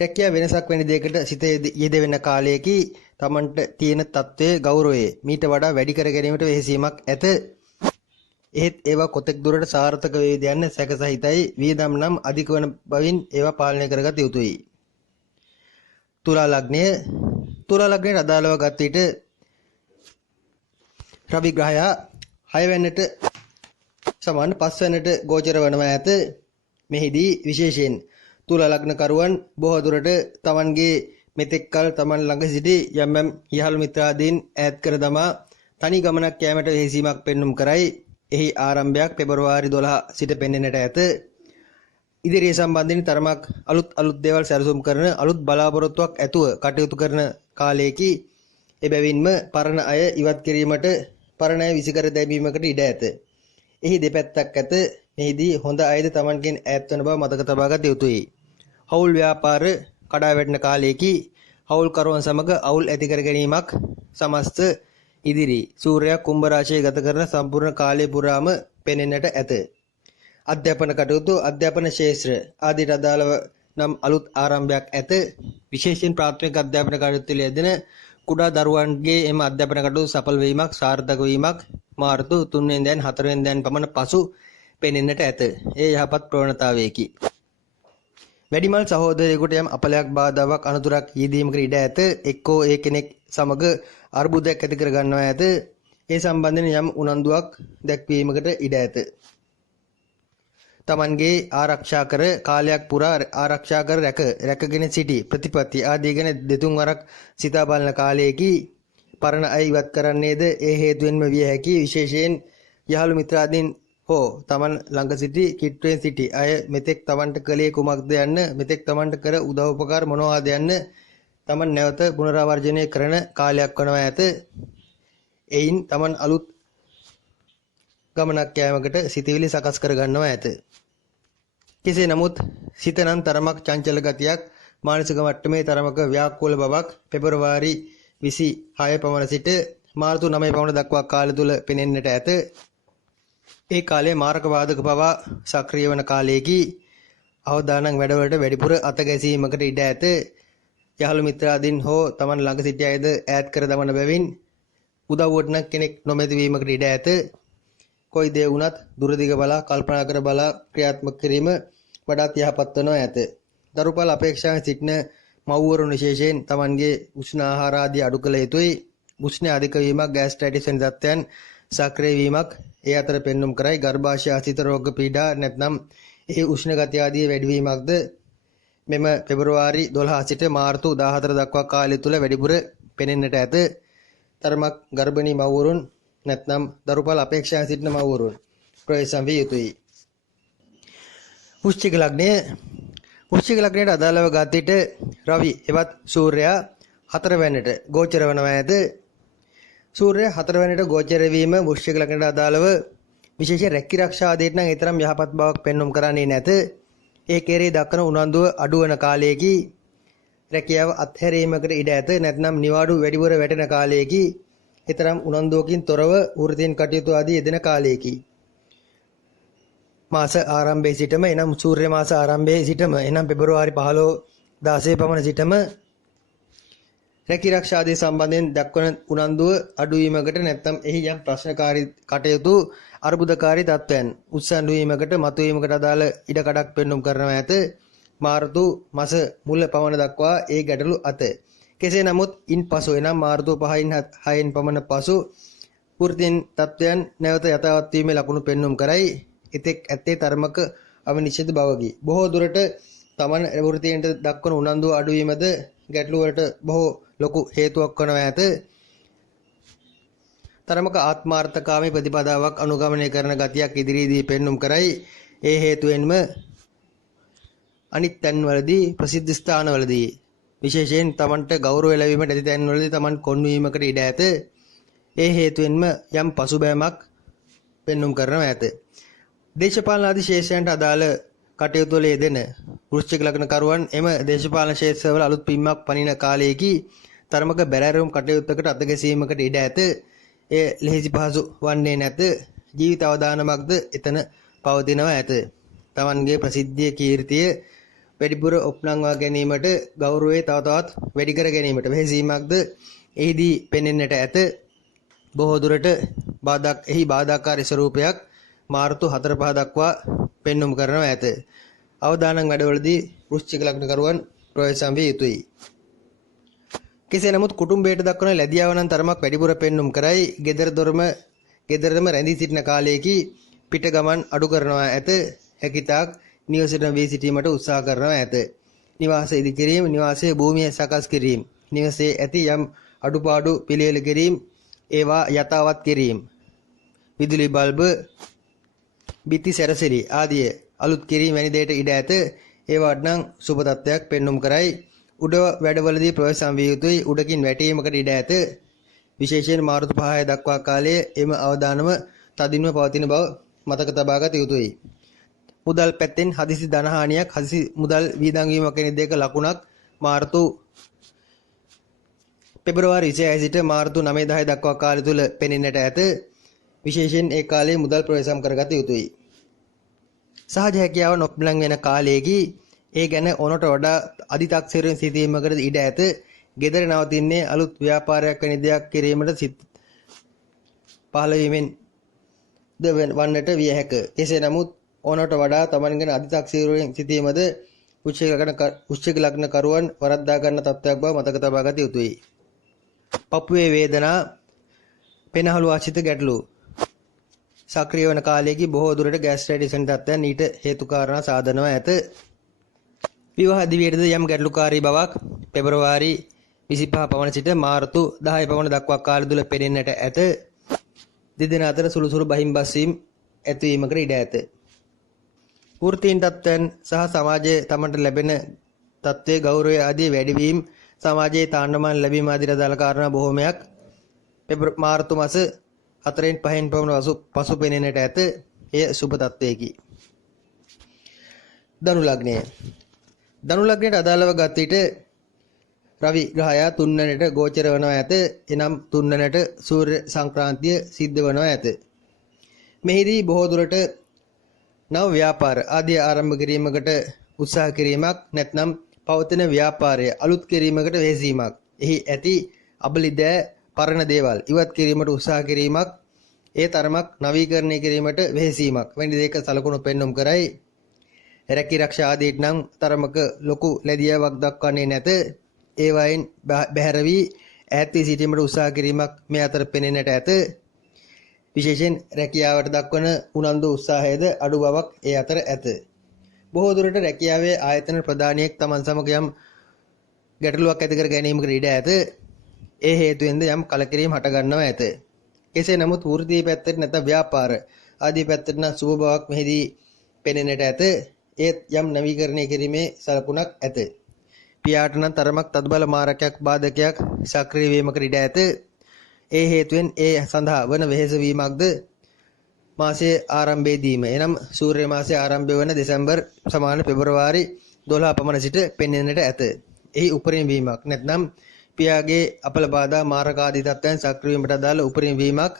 රැකියා වෙනසක් වැනි දෙයකට සිත යෙදෙන කාලයේකි Tamanට තියෙන තත්ත්වයේ ගෞරවයේ මීට වඩා වැඩි කර ගැනීමට වෙහෙසීමක් ඇත. එහෙත් ඒවා කොතෙක් දුරට සාර්ථක වේවිද යන්න සැකසහිතයි. වියදම් නම් අධික වන බවින් ඒවා පාලනය කරගත යුතුයි. තුලා ලග්නයට අදාළව ගත් විට රවි ග්‍රහයා 6 වෙනිට සමාන 5 වෙනිට ගෝචර වනවා ඇත. මෙහිදී විශේෂයෙන් තුලා ලග්නකරුවන් බොහෝ දුරට Tamanගේ මෙතෙක් කල Taman ළඟ සිටි යම් යහළු මිත්‍රාදීන් ඈත් කර දමා තනි ගමනක් යෑමට වෙහෙසීමක් පෙන්눔 කරයි. එහි ආරම්භයක් පෙබරවාරි 12 සිට පෙනෙන්නට ඇත. ඉදිරිය සම්බන්ධයෙන් තරමක් අලුත් දේවල් සැලසුම් කරන අලුත් බලාපොරොත්තුවක් ඇතුව කටයුතු කරන කාලයේකි. එබැවින්ම පරණ අය ඉවත් කිරීමට, පරණ අය විසිකර දැමීමකට ඉඩ ඇත. එහි දෙපැත්තක් ඇත. මෙහිදී හොඳ අයද Tamanගෙන් ඈත් වන බව මතක තබා ගත යුතුයි. හවුල් ව්‍යාපාර කඩා වැටෙන කාලයේකි හවුල් කරුවන් සමග අවුල් ඇති කර ගැනීමක් සමස්ත ඉදිරි සූර්යයා කුම්භ රාශියේ ගත කරන සම්පූර්ණ කාලය පුරාම පෙනෙන්නට ඇත. අධ්‍යාපන කටයුතු, අධ්‍යාපන ශාස්ත්‍ර ආදීට අදාළව නම් අලුත් ආරම්භයක් ඇත. විශේෂයෙන් ප්‍රාථමික අධ්‍යාපන කටයුතු යෙදෙන කුඩා දරුවන්ගේ එම අධ්‍යාපන කටයුතු සඵල වීමක්, සාර්ථක වීමක් මාර්තු 3 වෙනිදාන් 4 වෙනිදාන් පමණ පසු පෙනෙන්නට ඇත. ඒ යහපත් ප්‍රවණතාවයකි. වැඩිමල් සහෝදරයෙකුට යම් අපලයක්, බාධාවක්, අනතුරක් යෙදීමකට ඉඩ ඇත. එක්කෝ ඒ කෙනෙක් සමග අර්බුදයක් ඇති කර ගන්නවා ඇත. ඒ සම්බන්ධයෙන් යම් උනන්දුවක් දැක්වීමකට ඉඩ ඇත. Tamanගේ ආරක්ෂා කර කාලයක් පුරා ආරක්ෂා කර රැකගෙන සිටි ප්‍රතිපත්ති ආදී ගැන දෙතුන් වරක් සිතා බලන කාලයේකි පරණ අය ඉවත් කරන්නේද ඒ හේතුවෙන්ම විය හැකි. විශේෂයෙන් යහළු මිත්‍රාදීන් හෝ Taman ළඟ සිටි කිට්ටුවෙන් සිටි අය මෙතෙක් Tamanට කළේ කුමක්ද යන්න, මෙතෙක් Tamanට කර උදව් උපකාර මොනවාද යන්න Taman නැවත පුනරාවර්ජනය කරන කාලයක් වනවා ඇත. එයින් Taman අලුත් ගමනක් යෑමකට සිතවිලි සකස් කර ගන්නවා ඇත. කෙසේ නමුත් සිත නම් තරමක් චංචල ගතියක්, මානසික මට්ටමේ තරමක ව්‍යාකූල බවක් පෙබරවාරි 26 පමණ සිට මාර්තු 9 පමණ දක්වා කාලය තුල පෙනෙන්නට ඇත. ඒ කාලයේ මාරක වාදක පවා සක්‍රිය වන කාලයේකි අවදානම් වැඩවලට වැඩිපුර අත ගැසීමකට ඉඩ ඇත. යහළු මිත්‍රාදීන් හෝ Taman ළඟ සිටි අයද ඈත් කර දමන බැවින් උදව්වට නම් කෙනෙක් නොමැති වීමකට ඉඩ ඇත. කොයි දේ වුණත් දුරදිග බලා කල්පනා කර බලා ක්‍රියාත්මක කිරීම වඩාත් යහපත් වනවා ඇත. දරුපල් අපේක්ෂාවෙන් සිටින මව්වරුන් විශේෂයෙන් Tamanගේ උෂ්ණ ආහාර ආදී අඩු කළ යුතුයි. උෂ්ණ අධික වීමක්, ગેස්ට්‍රයිටිස් වැනි තත්ත්වයන් සක්‍රිය වීමක් ඒ අතර පෙන්눔 කරයි. ගර්භාෂය ආශ්‍රිත රෝග පීඩා නැත්නම් ඒ උෂ්ණ ගතිය ආදී වැඩි වීමක්ද මෙම පෙබරවාරි 12 සිට මාර්තු 14 දක්වා කාලය තුල වැඩිපුර පෙනෙන්නට ඇත. තරමක් ගර්භණී මව්වරුන් නැත්නම් දරුපල් අපේක්ෂා සිටින මව්වරුන් ප්‍රවේශම් විය යුතුයි. වෘශ්චික ලග්නය වෘශ්චික ලග්නයට අදාළව ගත රවි එවත් සූර්යයා 4 වෙනිට ගෝචර වනවා ඇත. සූර්යයා 4 වෙනිට ගෝචර වීම වෘශ්චික ලග්නයට අදාළව විශේෂ රැකී ආරක්ෂා ආදීට නම් ඊතරම් යහපත් බවක් පෙන්වුම් කරන්නේ නැත. ඒ කෙරෙහි දක්වන උනන්දුව අඩු වන කාලයේකි රැකියාව අත්හැරීමකට ඉඩ ඇත. නැත්නම් නිවාඩු වැඩිපුර වැටෙන කාලයේකි ඊතරම් උනන්දුවකින් තොරව වෘත්තීන් කටයුතු ආදී යෙදෙන කාලයේකි. මාස ආරම්භයේ සිටම එනම් සූර්ය මාස ආරම්භයේ සිටම එනම් පෙබරවාරි 15 16 පමණ සිටම රැකී ආරක්ෂා ආදී සම්බන්ධයෙන් දක්වන උනන්දුව අඩු වීමකට නැත්නම් එහි යම් ප්‍රශ්නකාරී කටයුතු අර්බුදකාරී තත්ත්වයන් උත්සන්න වීමකට මතුවීමකට අදාළ ඉඩකඩක් පෙන්වුම් කරනවා ඇත. මාර්තු මාස මුල පමණ දක්වා ඒ ගැටලු ඇත. කෙසේ නමුත් ඉන්පසු එනම් මාර්තු 5න් 6න් පමණ පසු වෘත්තීන් තත්ත්වයන් නැවත යථාවත් වීමේ ලකුණු පෙන්වුම් කරයි. එතෙක් ඇත්තේ තරමක අවිනිශ්චිත බවකි. බොහෝ දුරට තමන් වෘත්තීන්ට දක්වන උනන්දුව අඩු වීමද ගැටලු වලට බොහෝ ලොකු හේතුවක් වනවා ඇත. තරමක ආත්මාර්ථකාමී ප්‍රතිපදාවක් අනුගමනය කරන ගතියක් ඉදිරියේදී පෙන්වුම් කරයි. ඒ හේතුවෙන්ම අනිත් තැන්වලදී ප්‍රසිද්ධ ස්ථානවලදී විශේෂයෙන් තමන්ට ගෞරවය ලැබීමට ඇති තැන්වලදී තමන් කොන් වීමකට ඉඩ ඇත. ඒ හේතුවෙන්ම යම් පසුබෑමක් පෙන්වුම් කරනවා ඇත. දේශපාලන ආදී ශේෂයන්ට අදාළ කටයුතු වල යෙදෙන වෘශ්චික ලග්න කරුවන් එම දේශපාලන ශේෂවල අලුත් පිම්මක් පනින කාලයේදී තරමක බැලෑරුම් කටයුත්තකට අතගැසීමකට ඉඩ ඇත. එය ලෙහෙසි පහසු වන්නේ නැත. ජීවිත අවදානමක්ද එතන පවතිනවා ඇත. තමන්ගේ ප්‍රසිද්ධිය කීර්තිය වැඩිපුර ඔප්නංවා ගැනීමට ගෞරවය තව තවත් වැඩි කර ගැනීමට වෙහෙසීමක්ද එහිදී පෙනෙන්නට ඇත. බොහෝ දුරට එහි බාධාකාරී ස්වරූපයක් මාර්තු 4-5 දක්වා පෙන්වුම් කරනවා ඇත. අවදානම් වැඩවලදී වෘශ්චික ලග්න කරුවන් ප්‍රවේශම් විය යුතුයි. කෙසේ නමුත් කුටුම්බයට දක්වන ලැබියාව නම් තරමක් වැඩිපුර පෙන්වුම් කරයි. ගෙදරම රැඳී සිටින කාලයේදී පිට ගමන් අඩු කරනවා ඇත. හැකිතාක් නිවසේම වී සිටීමට උත්සාහ කරනවා ඇත. නිවාස ඉදිකිරීම, නිවාසයේ භූමිය සකස් කිරීම, නිවසේ ඇති යම් අඩුපාඩු පිළියෙල කිරීම, ඒවා යථාවත් කිරීම, විදුලි බල්බ, බිත්ති සැරසිලි ආදී අලුත් කිරීම වැනි දේට ඉඩ ඇත. ඒවට නම් සුබ තත්ත්වයක් පෙන්වුම් කරයි. උඩ වැඩවලදී ප්‍රවේශම් විය යුතුයි. උඩකින් වැටීමකට ඉඩ ඇත. විශේෂයෙන් මාර්තු 5 දක්වා කාලයේ එම අවදානම තදින්ම පවතින බව මතක තබා ගත යුතුයි. මුදල් පැත්තෙන් හදිසි ධනහානියක්, හදිසි මුදල් වියදම් වීමක් වැනි දෙක ලකුණක් මාර්තු පෙබරවාරි 26 සිට මාර්තු 9-10 දක්වා කාලය තුල පෙනෙන්නට ඇත. විශේෂයෙන් ඒ කාලයේ මුදල් ප්‍රවේශම් කරගත යුතුයි. සහජ හැකියාව නොපිළං වෙන කාලයේදී ඒ ගැන ඕනට වඩා අධිතක්සේරුවෙන් සිටීමකට ඉඩ ඇත. ගෙදර නවතින්නේ අලුත් ව්‍යාපාරයක් වැනි දෙයක් කිරීමට සිත් පහළ වීමෙන් ද වන්නට විය හැක. කෙසේ නමුත් ඕනට වඩා තමන් ගැන අධිතක්සේරුවෙන් සිටීමද වෘශ්චික ලග්න කරුවන් වරද්දා ගන්න තත්ත්වයක් බව මතක තබා ගත යුතුයි. පපුවේ වේදනා, පෙනහළු ආශ්‍රිත ගැටලු සක්‍රිය වන කාලයේදී බොහෝ දුරට ગેස්ට්‍රයිටිස් වැනි තත්ත්වයන් ඊට හේතු කාරණා සාධනවා ඇත. විවාහ දිවියටද යම් ගැටලුකාරී බවක් පෙබරවාරි 25 පමණ සිට මාර්තු 10 පමණ දක්වා කාලය තුල පෙනෙන්නට ඇත. දෙදෙනා අතර සුළු සුළු බහිම්බස් වීම ඇතිවීමකට ඉඩ ඇත. වෘත්තීන් තත්ත්වයන් සහ සමාජයේ තමන්ට ලැබෙන තත්ත්වයේ ගෞරවය ආදී වැඩිවීම, සමාජයේ තාණ්ඩුමාන ලැබීම ආදී අදාළ කාරණා බොහෝමයක් මාර්තු මාස 4න් 5න් පමණ පසු පෙනෙන්නට ඇත. එය සුබ තත්ත්වයකි. ධනු ලග්නය. ධනු ලග්නයට අදාළව ගත විට රවි ග්‍රහයා 3 වෙනිට ගෝචර වනවා ඇත. එනම් 3 වෙනිට සූර්ය සංක්‍රාන්තිය සිද්ධ වනවා ඇත. මෙහිදී බොහෝ දුරට නව ව්‍යාපාර ආදී ආරම්භ කිරීමකට උත්සාහ කිරීමක්, නැත්නම් පවතින ව්‍යාපාරය අලුත් කිරීමකට වෙහෙසීමක්, එහි ඇති අබලිදෑ පරණ දේවල් ඉවත් කිරීමට උත්සාහ කිරීමක්, ඒ තරමක් නවීකරණය කිරීමට වෙහෙසීමක් වැනි දෙයක සලකුණු පෙන්වුම් කරයි. රැකී ආරක්ෂා ආදීට නම් තරමක ලොකු ලැබියාවක් දක්වන්නේ නැත. ඒ වයින් බැහැර වී ඈත් වී සිටීමට උත්සාහ කිරීමක් මේ අතර පෙනෙන්නට ඇත. විශේෂයෙන් රැකියාවට දක්වන උනන්දු උත්සාහයද අඩු බවක් ඒ අතර ඇත. බොහෝ දුරට රැකියාවේ ආයතන ප්‍රධානියෙක් තමන් සමග යම් ගැටලුවක් ඇති කර ගැනීමකට ඉඩ ඇත. ඒ හේතුවෙන්ද යම් කලකිරීම හටගන්නවා ඇත. කෙසේ නමුත් වෘත්තීය පැත්තට නැත්නම් ව්‍යාපාර ආදී පැත්තට නම් සුබ බවක් මෙහිදී පෙනෙන්නට ඇත. ඒත් යම් නවීකරණය කිරීමේ සලකුණක් ඇත. පියාට නම් තරමක් තදබල මාරකයක් බාධකයක් සක්‍රිය වීමකට ඉඩ ඇත. ඒ හේතුවෙන් ඒ සඳහා වන වෙහෙස වීමක්ද මාසයේ ආරම්භයේදීම එනම් සූර්ය මාසයේ ආරම්භය වන දෙසැම්බර් සමාන පෙබරවාරි 12 පමණ සිට පෙනෙන්නට ඇත. එහි උපරිම වීමක් නැත්නම් පියාගේ අපල බාධා මාරක ආදී තත්ත්වයන් සක්‍රිය වීමට අදාළ උපරිම වීමක්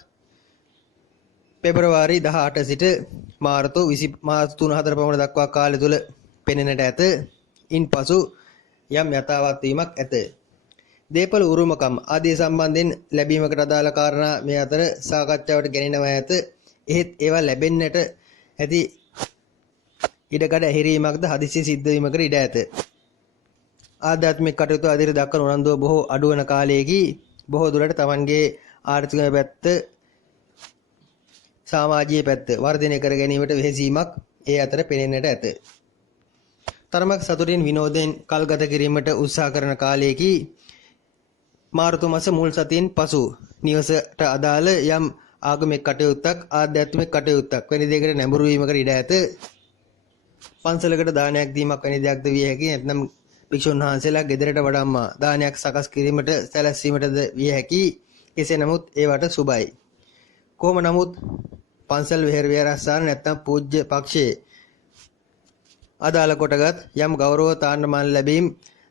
පෙබරවාරි 18 සිට මාර්තු 3-4 පමණ දක්වා කාලය තුල පෙනෙන්නට ඇත. ඉන්පසු යම් යථාවත් වීමක් ඇත. දේපල උරුමකම් ආදී සම්බන්ධයෙන් ලැබීමකට අදාළ කාරණා මේ අතර සාකච්ඡාවට ගෙනෙනවා ඇත. එහෙත් ඒවා ලැබෙන්නට ඇති ඉඩකඩ ඇහිරීමක්ද හදිසිය සිද්ධ වීමකට ඉඩ ඇත. ආධ්‍යාත්මික කටයුතු අධිර දක්වන උනන්දුව බොහෝ අඩුවන කාලයේදී බොහෝ දුරට Tamanගේ ආර්ථික පැත්ත සමාජීය පැත්ත වර්ධනය කර ගැනීමට වෙහෙසීමක් ඒ අතර පෙනෙන්නට ඇත. තරමක් සතුටින් විනෝදයෙන් කල්ගත කිරීමට උත්සාහ කරන කාලයේදී මාර්තු මාස මුල් සතියෙන් පසු නිවසට අදාළ යම් ආගමික කටයුත්තක් ආධ්‍යාත්මික කටයුත්තක් වැනි දෙයකට නැඹුරු වීමකට ඉඩ ඇත. පන්සලකට දානයක් දීමක් වැනි දෙයක්ද විය හැකියි. නැත්නම් භික්ෂුන් වහන්සේලා ගෙදරට වඩම්මා දානයක් සකස් කිරීමට සැලැස්වීමටද විය හැකියි. කෙසේ නමුත් ඒවට සුබයි. කොහොම නමුත් පන්සල් විහාරස්ථාන නැත්නම් පූජ්‍ය පක්ෂයේ අදාළ කොටගත් යම් ගෞරව තාන්නමාන ලැබීම්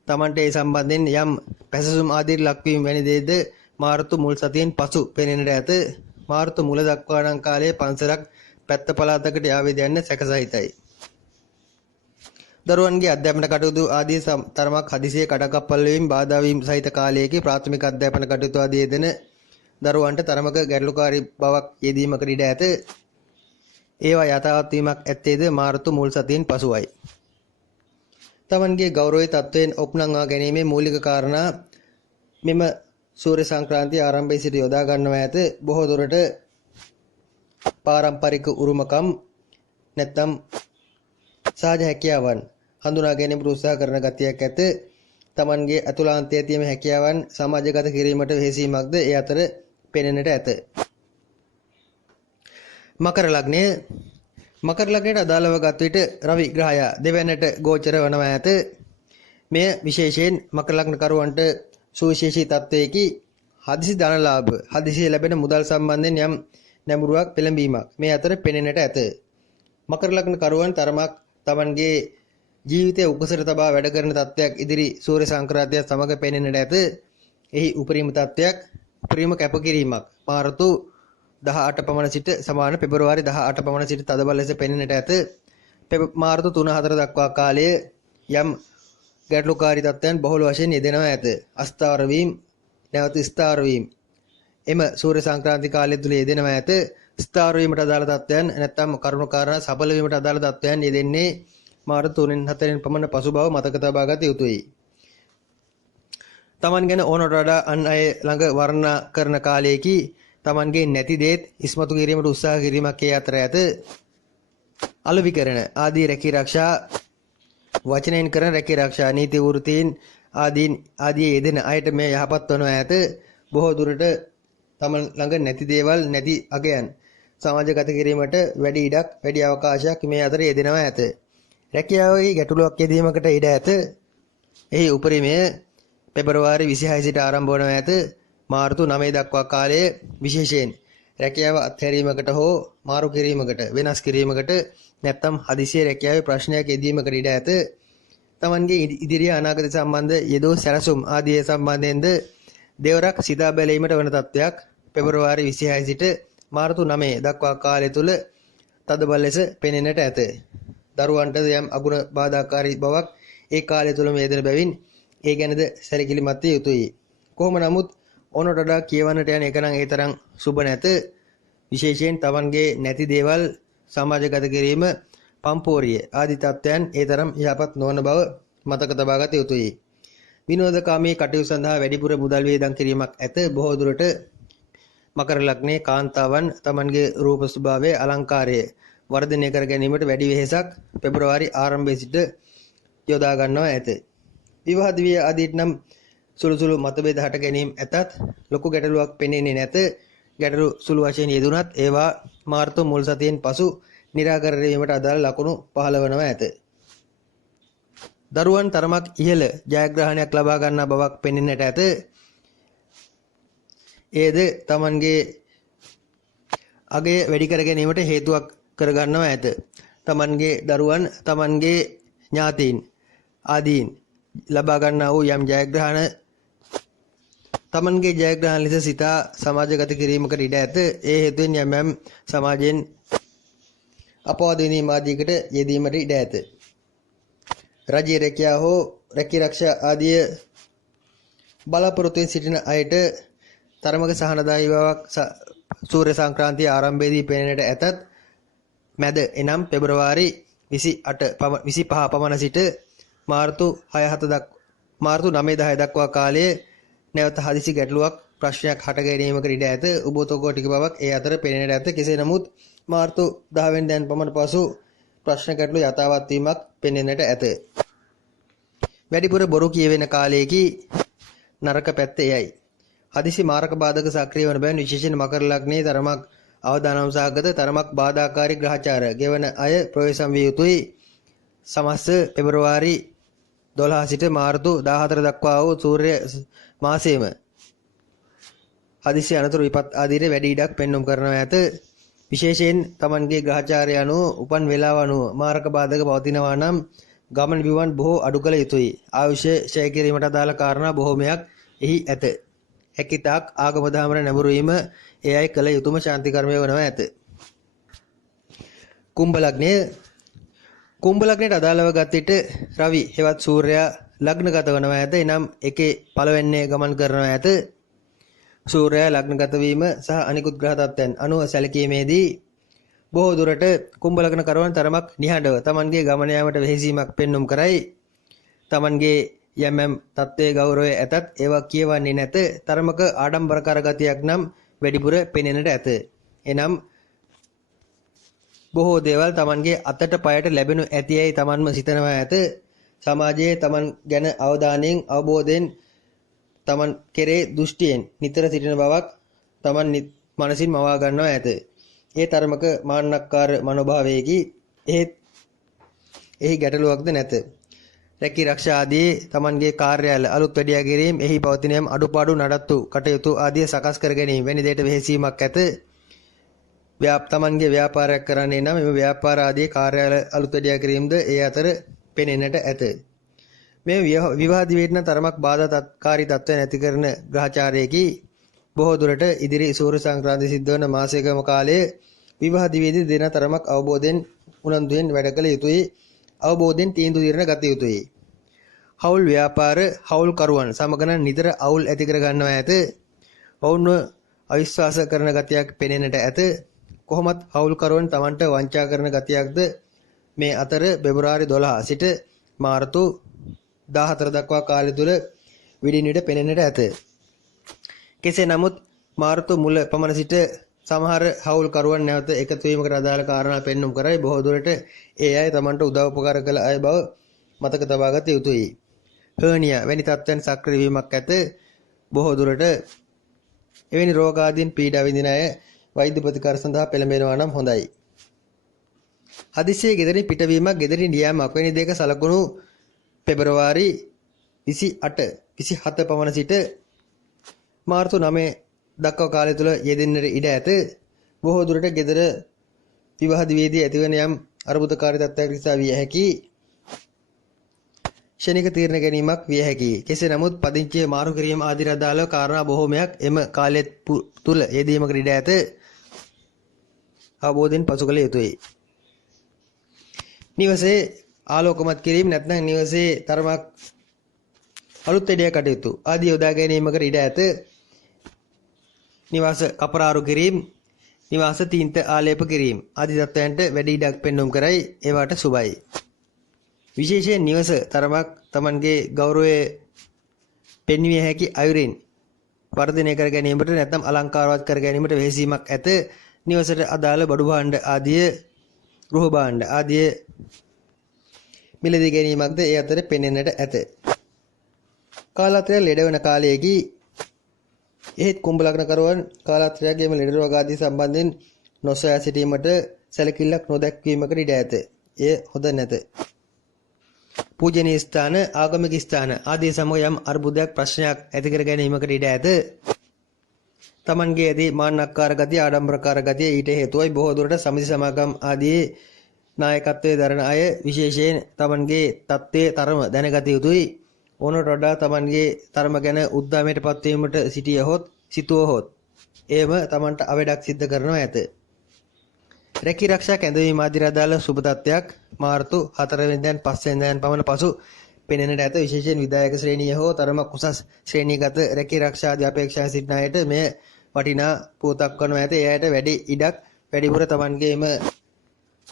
Tamante ඒ සම්බන්ධයෙන් යම් පැසසුම් ආදී ලක්වීම වැනි දේද මාර්තු මුල් සතියෙන් පසු පෙනෙන්නට ඇත. මාර්තු මුල දක්වා නම් කාලයේ පන්සලක් පැත්ත පළාතකට යාවේද යන්න සැකසිතයි. දරුවන්ගේ අධ්‍යාපන කටයුතු ආදී තරමක් හදිසියේ කඩකප්පල් වීම බාධා වීම සහිත කාලයකදී ප්‍රාථමික අධ්‍යාපන කටයුතු ආදී යෙදෙන දරුවන්ට තරමක ගැටලුකාරී බවක් යෙදීමකට ඉඩ ඇත. ඒවා යථාවත් වීමක් ඇත්තේද මාර්තු මුල් සතියෙන් පසුවයි. Tamanගේ ගෞරවයේ තත්වයෙන් ඔප්නංවා ගැනීමේ මූලික කාරණා මෙම සූර්ය සංක්‍රාන්තිය ආරම්භයේ සිට යොදා ගන්නවා ඇත. බොහෝ දුරට පාරම්පරික උරුමකම් නැත්නම් සාජ හැකියාවන් හඳුනා ගැනීමට උත්සාහ කරන ගතියක් ඇත. Tamanගේ අතුලාන්තයේ තියෙන හැකියාවන් සමාජගත කිරීමට වෙහෙසීමක්ද ඒ අතර පෙනෙන්නට ඇත. මකර ලග්නය මකර ලග්නයට අදාළව ගත් විට රවි ග්‍රහය දෙවැන්නට ගෝචර වනවා ඇත. මෙය විශේෂයෙන් මකර ලග්නකරුවන්ට සුවිශේෂී තත්වයකි. හදිසි ධනලාභ හදිසියේ ලැබෙන මුදල් සම්බන්ධයෙන් යම් නැඹුරුවක් පෙළඹීමක් මේ අතර පෙනෙන්නට ඇත. මකර ලග්නකරුවන් තරමක් Tamanගේ ජීවිතයේ උකසට තබා වැඩ කරන තත්වයක් ඉදිරි සූර්ය සංක්‍රාන්තිය සමග පෙනෙන්නට ඇත. එහි උපරිම තත්වයක් උපරිම කැපකිරීමක් මාර්තු 18 පමණ සිට සමාන පෙබරවාරි 18 පමණ සිට තදබල ලෙස පෙනෙන්නට ඇත. මාර්තු 3-4 දක්වා කාලයේ යම් ගැටලුකාරී තත්ත්වයන් බහුල වශයෙන් යෙදෙනවා ඇත. අස්ථාවර වීම නැවත ස්ථාවර වීම එම සූර්ය සංක්‍රාන්ති කාලය තුල යෙදෙනවා ඇත. ස්ථාවර වීමට අදාළ තත්ත්වයන් නැත්නම් කරුණු කාරණා සඵල වීමට අදාළ තත්ත්වයන් යෙදෙන්නේ මාර්තු 3-4 පමණ පසු බව මතක තබා ගත යුතුයි. Taman ගැන ඕනට වඩා අන් අය ළඟ වර්ණනා කරන කාලයේදී Tamanගේ නැති දේත් ඉස්මතු කිරීමට උත්සාහ කිරීමක් ඒ අතර ඇත. අලෙවිකරණ ආදී රැකී ආරක්ෂා වචනයෙන් කරන රැකී ආරක්ෂා නීති වෘත්තීන් ආදී යෙදෙන අයට මේ යහපත් වනු ඇත. බොහෝ දුරට Taman ළඟ නැති දේවල් නැති අගයන් සමාජගත කිරීමට වැඩි ඉඩක් වැඩි අවකාශයක් මේ අතර යෙදෙනවා ඇත. රැකියාවේ ගැටලුවක් යෙදීමකට ඉඩ ඇත. එහි උපරිමය පෙබරවාරි 26 සිට ආරම්භ වනු ඇත. මාර්තු 9 දක්වා කාලයේ විශේෂයෙන් රැකියාව අත්හැරීමකට හෝ මාරු කිරීමකට වෙනස් කිරීමකට නැත්නම් හදිසියේ රැකියාවේ ප්‍රශ්නයක් යෙදීමකට ඉඩ ඇත. Tamanගේ ඉදිරිය අනාගත සම්බන්ධ යෙදෝ සැලසුම් ආදී සම්බන්ධයෙන්ද දෙවරක් සිතා බැලීමට වන තත්ත්වයක් පෙබරවාරි 26 සිට මාර්තු 9 දක්වා කාලය තුල තදබල ලෙස පෙනෙන්නට ඇත. දරුවන්ට යම් අගුණ බාධාකාරී බවක් ඒ කාලය තුලම යෙදෙන බැවින් ඒ ගැනද සැලකිලිමත් විය යුතුයි. කොහොම නමුත් ඕනට වඩා කියවන්නට යන එක නම් ඒ තරම් සුබ නැත. විශේෂයෙන් Tamanගේ නැති දේවල් සමාජගත කිරීම පම්පෝරිය ආදී තත්ත්වයන් ඒ තරම් යහපත් නොවන බව මතක තබා ගත යුතුයි. විනෝදකාමී කටයුතු සඳහා වැඩිපුර මුදල් වේදම් කිරීමක් ඇත. බොහෝ දුරට මකර ලග්නයේ කාන්තාවන් Tamanගේ රූප ස්වභාවයේ අලංකාරය වර්ධනය කර ගැනීමට වැඩි වෙහෙසක් පෙබරවාරි ආරම්භයේ සිට යොදා ගන්නවා ඇත. විවාහ දිවිය ආදීට නම් සුළු මතභේද හට ගැනීම ඇතත් ලොකු ගැටලුවක් පෙනෙන්නේ නැත. ගැටලු සුළු වශයෙන් යෙදුනත් ඒවා මාර්තු මුල් සතියෙන් පසු निराකරණය වීමට අදාළ ලකුණු 15 ඇත. දරුවන් තරමක් ඉහළ ජයග්‍රහණයක් ලබා ගන්නා බවක් පෙනෙන්නට ඇත. ඒද තමන්ගේ අගය වැඩි කර ගැනීමට හේතුවක් කර ගන්නවා ඇත. තමන්ගේ දරුවන් තමන්ගේ ඥාතීන් ආදීන් ලබා ගන්නා වූ යම් ජයග්‍රහණ තමන්ගේ ජයග්‍රහණ ලෙස සිතා සමාජගත කිරීමකට ඉඩ ඇත. ඒ හේතුවෙන් යම් සමාජයෙන් අපවාද විඳීම් ආදීකට යෙදීමට ඉඩ ඇත. රජයේ රැකියාව හෝ රැකිරක්ෂා ආදී බලාපොරොත්තුෙන් සිටින අයට තරමක සහනදායී බවක් සූර්ය සංක්‍රාන්තිය ආරම්භයේදී පෙනෙන්නට ඇතත් මැද එනම් පෙබරවාරි 25 පමණ සිට මාර්තු 9-10 දක්වා කාලයේ නැවත හදිසි ගැටලුවක් ප්‍රශ්නයක් හට ගැනීමකට ඉඩ ඇත. උබෝතකෝ ටික බවක් ඒ අතර පෙනෙන්නට ඇත. කෙසේ නමුත් මාර්තු 10 වෙනිදාන් පමණ පසු ප්‍රශ්න ගැටලු යථාවත් වීමක් පෙනෙන්නට ඇත. වැඩිපුර බොරු කියවෙන කාලයේකී නරක පැත්ත එයයි. හදිසි මාරක බාධක සක්‍රිය වන බැවින් විශේෂයෙන් මකර ලග්නයේ තරමක් අවදානම් සහගත තරමක් බාධාකාරී ග්‍රහචාර ගෙවන අය ප්‍රවේශම් විය යුතුයි. සමස්ත පෙබරවාරි 12 සිට මාර්තු 14 දක්වා වූ සූර්ය මාසයේම හදිසි අනතුරු විපත් ආදීට වැඩි ඉඩක් පෙන්වුම් කරනවා ඇත. විශේෂයෙන් තමන්ගේ ග්‍රහචාරය අනුව උපන් වේලාව අනුව මාරක බාධක පවතිනවා නම් ගමන බිමන් බොහෝ අඩු කළ යුතුයි. ආයුෂ ඡය කිරීමට අදාළ කාරණා බොහෝමයක් එහි ඇත. හැකිතාක් ආගම දහමට නැඹුරු වීම එයයි කළ යුතුම ශාන්ති කර්මය වනවා ඇත. කුම්භ ලග්නයට අදාළව ගත් විට රවි හෙවත් සූර්යයා ලග්නගත වනවා ඇත. එනම් එකේ පළවෙන්නේ ගමන් කරනවා ඇත. සූර්යයා ලග්නගත වීම සහ අනිකුත් ග්‍රහ තත්ත්වයන් අනුව සැලකීමේදී බොහෝ දුරට කුම්භ ලග්න කරවන තරමක් නිහඬව තමන්ගේ ගමන යාමට වෙහෙසීමක් පෙන්눔 කරයි. තමන්ගේ යම් තත්ත්වයේ ගෞරවය ඇතත් ඒවා කියවන්නේ නැත. තරමක ආඩම්බරකාර ගතියක් නම් වැඩිපුර පෙනෙන්නට ඇත. එනම් බොහෝ දේවල් තමන්ගේ අතට පයට ලැබෙනු ඇතියයි තමන්ම සිතනවා ඇත. සමාජයේ තමන් ගැන අවධානයෙන් අවබෝධයෙන් තමන් කෙරේ දෘෂ්ටියෙන් නිතර සිටින බවක් තමන් මනසින් මවා ගන්නවා ඇත. ඒ තරමක මාන්නක්කාර මනෝභාවයේකි. එහි ගැටලුවක්ද නැත. රැකී රක්ෂා ආදී තමන්ගේ කාර්යාල අලුත් වැඩියා කිරීම එහි පවතින යම් අඩුපාඩු නඩත්තු කටයුතු ආදී සකස් කර ගැනීම වැනි දෙයට වෙහෙසීමක් ඇත. තමන්ගේ ව්‍යාපාරයක් කරන්නේ නම් එම ව්‍යාපාර ආදී කාර්යාල අලුත් වැඩියා කිරීමද ඒ අතර පෙනෙන්නට ඇත. මේ විවාහ දිවේටන තරමක් බාධාකාරී තත්ත්වයන් ඇති කරන ග්‍රහචාරයේකි. බොහෝ දුරට ඉදිරි සූර්ය සංක්‍රාන්තිය සිද්ධ වන මාසයකම කාලයේ විවාහ දිවේදී දෙන තරමක් අවබෝධයෙන් උනන්දුවෙන් වැඩ කළ යුතුයි. අවබෝධයෙන් තීන්දුව తీරන ගත යුතුයි. හවුල් ව්‍යාපාර හවුල් කරුවන් සමගන නිතර අවුල් ඇති කර ගන්නවා ඇත. ඔවුන්ව අවිශ්වාස කරන ගතියක් පෙනෙන්නට ඇත. කොහොමත් හවුල් කරුවන් Tamanට වංචා කරන ගතියක්ද මේ අතර පෙබරවාරි 12 සිට මාර්තු 14 දක්වා කාලය තුල විඩින් විට පෙනෙන්නට ඇත. කෙසේ නමුත් මාර්තු මුල පමණ සිට සමහර හවුල් කරුවන් නැවත එකතු වීමකට අදාළ කාරණා පෙන්눔 කරයි. බොහෝ දුරට ඒ අය Tamanට උදව් උපකාර කළ අය බව මතක තබා ගත යුතුයි. හර්නියා වැනි තත්ත්වයන් සක්‍රිය වීමක් ඇත. බොහෝ දුරට එවැනි රෝග ආදීන් පීඩා විඳින අය වෛද්‍ය ප්‍රතිකාර සඳහා පෙළඹෙනවා නම් හොඳයි. හදිසියේ ගෙදරින් පිටවීමක් ගෙදරින් යාමක් වැනි දෙක සලකුණු පෙබරවාරි 27 පමණ සිට මාර්තු 9 දක්වා කාලය තුල යෙදෙන්නට ඉඩ ඇත. බොහෝ දුරට ගෙදර විවාහ දිවේදී ඇතිවන යම් අරුබුදකාරී තත්ත්වයක් නිසා විය හැකි ක්ෂණික තීරණ ගැනීමක් විය හැකියි. කෙසේ නමුත් පදිංචිය මාරු කිරීම ආදී අදාළ කාරණා බොහෝමයක් එම කාලය තුල යෙදීමකට ඉඩ ඇත. අවබෝධයෙන් පසු කළ යුතුයි. නිවසේ ආලෝකමත් කිරීම නැත්නම් නිවසේ තරමක් අලුත් වැඩියා කටයුතු ආදී යොදා ගැනීමකට ඉඩ ඇත. නිවාස කපරාරු කිරීම, නිවාස තීන්ත ආලේප කිරීම ආදී තත්ත්වයන්ට වැඩි ඉඩක් පෙන්눔 කරයි. ඒවට සුබයි. විශේෂයෙන් නිවස තරමක් Tamanගේ ගෞරවය පෙන්විය හැකි අයුරින් වර්ධනය කර ගැනීමට නැත්නම් අලංකාරවත් කර ගැනීමට වෙහෙසීමක් ඇත. නිවසට අදාළ බඩු භාණ්ඩ ආදී ගෘහ භාණ්ඩ ආදී මිලදී ගැනීමක්ද ඒ අතර පෙනෙන්නට ඇත. කාලාත්‍රය ලෙඩ වෙන කාලයේදී එහෙත් කුම්භ ලග්නකරුවන් කාලාත්‍රයගේම ලෙඩ රෝග ආදී සම්බන්ධයෙන් නොසොයා සිටීමට සැලකිල්ලක් නොදැක්වීමකට ඉඩ ඇත. එය හොඳ නැත. පූජනීය ස්ථාන, ආගමික ස්ථාන ආදී සමග යම් අර්බුදයක් ප්‍රශ්නයක් ඇති කර ගැනීමකට ඉඩ ඇත. තමන්ගේ ඇති මාන්නක්කාර ගතිය, ආඩම්බරකාර ගතිය ඊට හේතුවයි. බොහෝ දුරට සමිති සමාගම් ආදී නායකත්වයේ දරන අය විශේෂයෙන් තමන්ගේ තත්ත්වයේ තරම දැනගත යුතුයි. ඕනට වඩා තමන්ගේ තරම ගැන උද්දාමයට පත්වීමට සිටුවහොත් එයම තමන්ට අවඩක් සිද්ධ කරනවා ඇත. රැකී රක්ෂා කැඳවීම ආදී අදාළ සුබ තත්ත්වයක් මාර්තු 4 වෙනිදාන් 5 වෙනිදාන් පමණ පසු පෙනෙන්නට ඇත. විශේෂයෙන් විධායක ශ්‍රේණිය හෝ තරමක් උසස් ශ්‍රේණිගත රැකී රක්ෂා ආදී අපේක්ෂා සිටින අයට මෙය වටිනා පුවතක් වනවා ඇත. එයට වැඩි ඉඩක් වැඩිපුර තමන්ගේම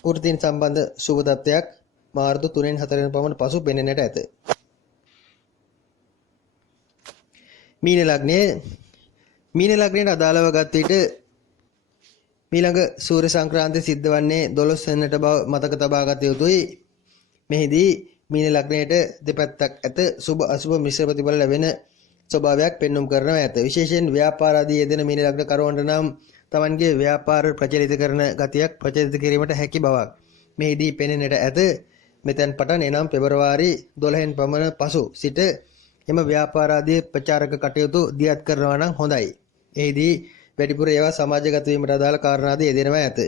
වෘත්තීන් සම්බන්ධ සුබ තත්ත්වයක් මාර්තු 3 4 පමණ පසු පෙනෙන්නට ඇත. මීන ලග්නයට අදාළව ගත් විට මීළඟ සූර්ය සංක්‍රාන්තිය සිද්ධ වන්නේ 12 වෙනිට බව මතක තබා ගත යුතුයි. මෙහිදී මීන ලග්නයට දෙපැත්තක් ඇත. සුබ අසුබ මිශ්‍ර ප්‍රතිඵල ලැබෙන ස්වභාවයක් පෙන්눔 කරනවා ඇත. විශේෂයෙන් ව්‍යාපාර ආදී යෙදෙන මීන ලග්න කරවන්ට නම් තමන්ගේ ව්‍යාපාර ප්‍රචලිත කරන ගතියක් ප්‍රචලිත කිරීමට හැකි බවක් මෙහිදී පෙනෙන්නට ඇත. මෙතෙන් පටන් එනම් පෙබරවාරි 12න් පමණ පසු සිට එම ව්‍යාපාර ආදී ප්‍රචාරක කටයුතු දියත් කරනවා නම් හොඳයි. එහිදී වැඩිපුර ඒවා සමාජගත වීමට අදාළ කාරණාදී යෙදෙනවා ඇත.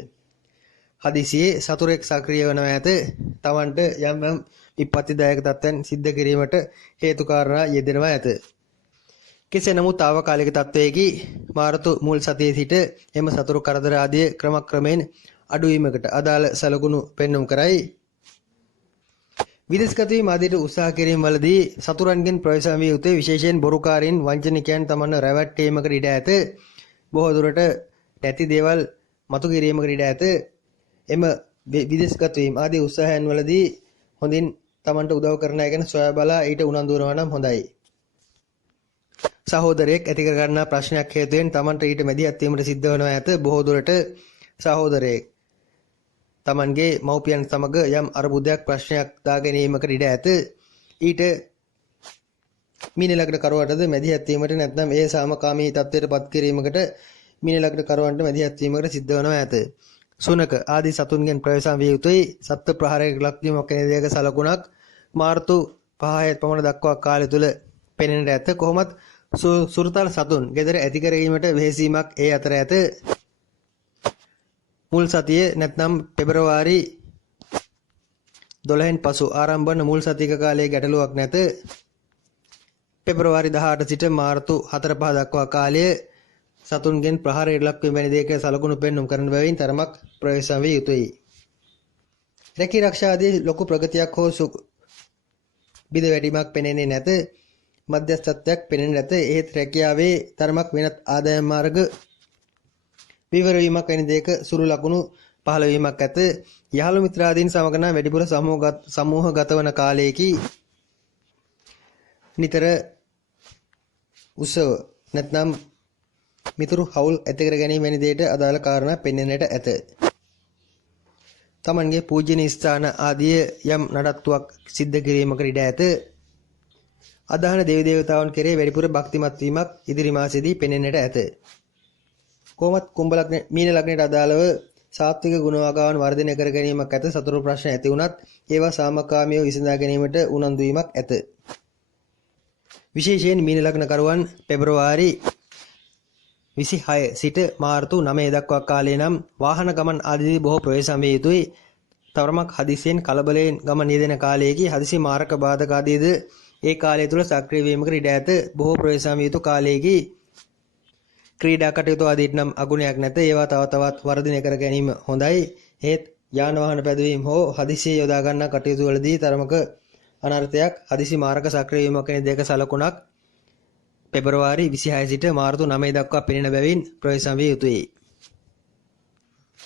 හදිසියේ සතුරෙක් සක්‍රිය වෙනවා ඇත. තමන්ට යම් විපත්තිදායක තත්ත්වයන් සිද්ධ කිරීමට හේතු කාරණා යෙදෙනවා ඇත. කෙසේ නමුත් తాවකාලික තත්ත්වයේදී මාර්තු මුල් සතියේ සිට එම සතුරු කරදර ආදී ක්‍රමක්‍රමයෙන් අඩුවීමකට අදාළ සලකුණු පෙන්눔 කරයි. විදේශගත වීම ආදීට උත්සාහ කිරීම වලදී සතුරන්ගෙන් ප්‍රවේශම් විය යුත්තේ. විශේෂයෙන් බොරුකාරීන් වංචනිකයන් තමන්ව රැවට්ටීමකට ඉඩ ඇත. බොහෝ දුරට නැති දේවල් මතු කිරීමකට ඉඩ ඇත. එම විදේශගත වීම ආදී උත්සාහයන් වලදී හොඳින් තමන්ට උදව් කරන අය ගැන සොයා බලා ඊට උනන්දු වෙනවා නම් හොඳයි. සහෝදරයෙක් ඇති කර ගන්නා ප්‍රශ්නයක් හේතුවෙන් තමන්ට ඊට මැදිහත් වීමට සිද්ධ වෙනවා ඇත. බොහෝ දුරට සහෝදරයෙක් තමන්ගේ මව්පියන් සමග යම් අර්බුදයක් ප්‍රශ්නයක් දා ගැනීමකට ඉඩ ඇත. ඊට මීන ලග්න කරුවටද මැදිහත් වීමට නැත්නම් ඒ සාමකාමී තත්ත්වයට පත් කිරීමකට මීන ලග්න කරුවන්ට මැදිහත් වීමකට සිද්ධ වෙනවා ඇත. සුනක ආදී සතුන්ගෙන් ප්‍රවේශම් විය යුතුයි. සත්ත්ව ප්‍රහාරයකට ලක්වීමක් වැනි දෙයක සලකුණක් මාර්තු 5 පමණ දක්වා කාලය තුල පෙනෙන්නට ඇත. කොහොමත් සුරතල් සතුන් ගෙදර ඇති කරගීමට වෙහෙසීමක් ඒ අතර ඇත. මුල් සතියේ නැත්නම් පෙබරවාරි 12න් පසු ආරම්භ වන මුල් සතියක කාලයේ ගැටලුවක් නැත. පෙබරවාරි 18 සිට මාර්තු 4-5 දක්වා කාලයේ සතුන්ගෙන් ප්‍රහාරයට ලක්වීම වැනි දෙයක සලකුණු පෙන්눔 කරන බැවින් තරමක් ප්‍රවේශම් විය යුතුයි. රැකී රක්ෂා ආදී ලොකු ප්‍රගතියක් හෝ බිඳ වැටීමක් පෙනෙන්නේ නැත. මධ්‍යස්ථත්වයක් පෙනෙන්නේ නැත. එහෙත් රැකියාවේ තරමක් වෙනත් ආදායම් මාර්ග විවර වීමක් වැනි දෙයක සුළු ලකුණු පහළ වීමක් ඇත. යහළු මිත්‍රාදීන් සමග නම් වැඩිපුර සමූහගත වන කාලයේදී නිතර උත්සව නැත්නම් මිතුරු හවුල් ඇති කර ගැනීම වැනි දෙයට අදාළ කාරණා පෙන්වන්නට ඇත. තමන්ගේ පූජනීය ස්ථාන ආදී යම් නඩත්තුවක් සිද්ධ කිරීමකට ඉඩ ඇත. අදහන දේව දේවතාවුන් කෙරෙහි වැඩිපුර භක්තිමත් වීමක් ඉදිරි මාසයේදී පෙනෙන්නට ඇත. කොහොමත් කුම්භ ලග්න මීන ලග්නයට අදාළව සාත්වික ගුණවගාවන් වර්ධනය කර ගැනීමක් ඇත. සතුරු ප්‍රශ්න ඇති වුණත් ඒවා සාමකාමීව විසඳා ගැනීමට උනන්දු වීමක් ඇත. විශේෂයෙන් මීන ලග්න කරුවන් පෙබරවාරි 26 සිට මාර්තු 9 දක්වා කාලයේ නම් වාහන ගමන් ආදී බොහෝ ප්‍රවේශම් විය යුතුයි. තරමක් හදිසියෙන් කලබලයෙන් ගමන් යෙදෙන කාලයේදී හදිසි මාරක බාධක ආදීද ඒ කාලය තුල සක්‍රිය වීමකට ඉඩ ඇත. බොහෝ ප්‍රවේශම් විය යුතු කාලයේදී ක්‍රීඩා කටයුතු ආදීට නම් අගුණයක් නැත. ඒවා තව තවත් වර්ධනය කර ගැනීම හොඳයි. ඒත් යාන වාහන පැදවීම හෝ හදිසියේ යොදා ගන්නා කටයුතු වලදී තරමක අනර්ථයක් හදිසි මාරක සක්‍රිය වීමක් වැනි දෙයක සලකුණක් පෙබරවාරි 26 සිට මාර්තු 9 දක්වා පෙනෙන බැවින් ප්‍රවේශම් විය යුතුයි.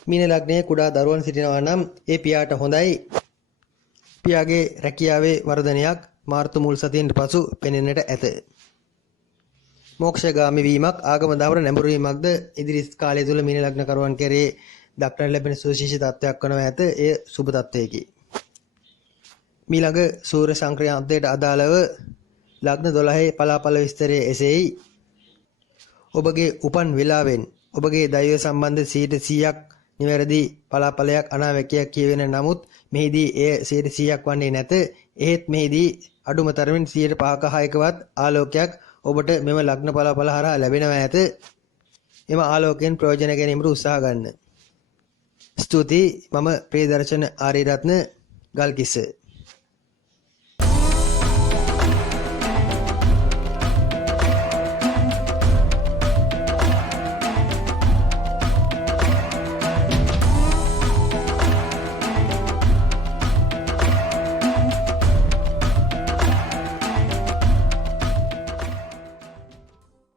මීන ලග්නයේ කුඩා දරුවන් සිටිනවා නම් ඒ පියාට හොඳයි. පියාගේ රැකියාවේ වර්ධනයක් මාර්තු මුල් සතියෙන් පසු පෙනෙන්නට ඇත. මොක්ෂගාමී වීමක් ආගම දවර නැඹුරු වීමක්ද ඉදිරි කාලය තුල මීන ලග්න කරුවන් කෙරේ දක්නට ලැබෙන සුවිශේෂී තත්ත්වයක් වනවා ඇත. එය සුබ තත්ත්වයකි. මීළඟ සූර්ය සංක්‍රාන්තයට අදාළව ලග්න 12 පලාඵල විස්තරය එසේයි. ඔබගේ උපන් වේලාවෙන් ඔබගේ දෛව සම්බන්ධ 100%ක් නිවැරදි පලාඵලයක් අනාවැකියක් කියවෙන නමුත් මෙහිදී එය 100%ක් වන්නේ නැත. එහෙත් මෙහිදී අඩුම තරමින් 5%ක 6කවත් ආලෝකයක් ඔබට මෙම ලග්න පලාඵල හරහා ලැබෙනවා ඇත. එම ආලෝකයෙන් ප්‍රයෝජන ගැනීමට උත්සාහ ගන්න. ස්තුතියි. මම ප්‍රියදර්ශන ආරියරත්න ගල්කිස්ස.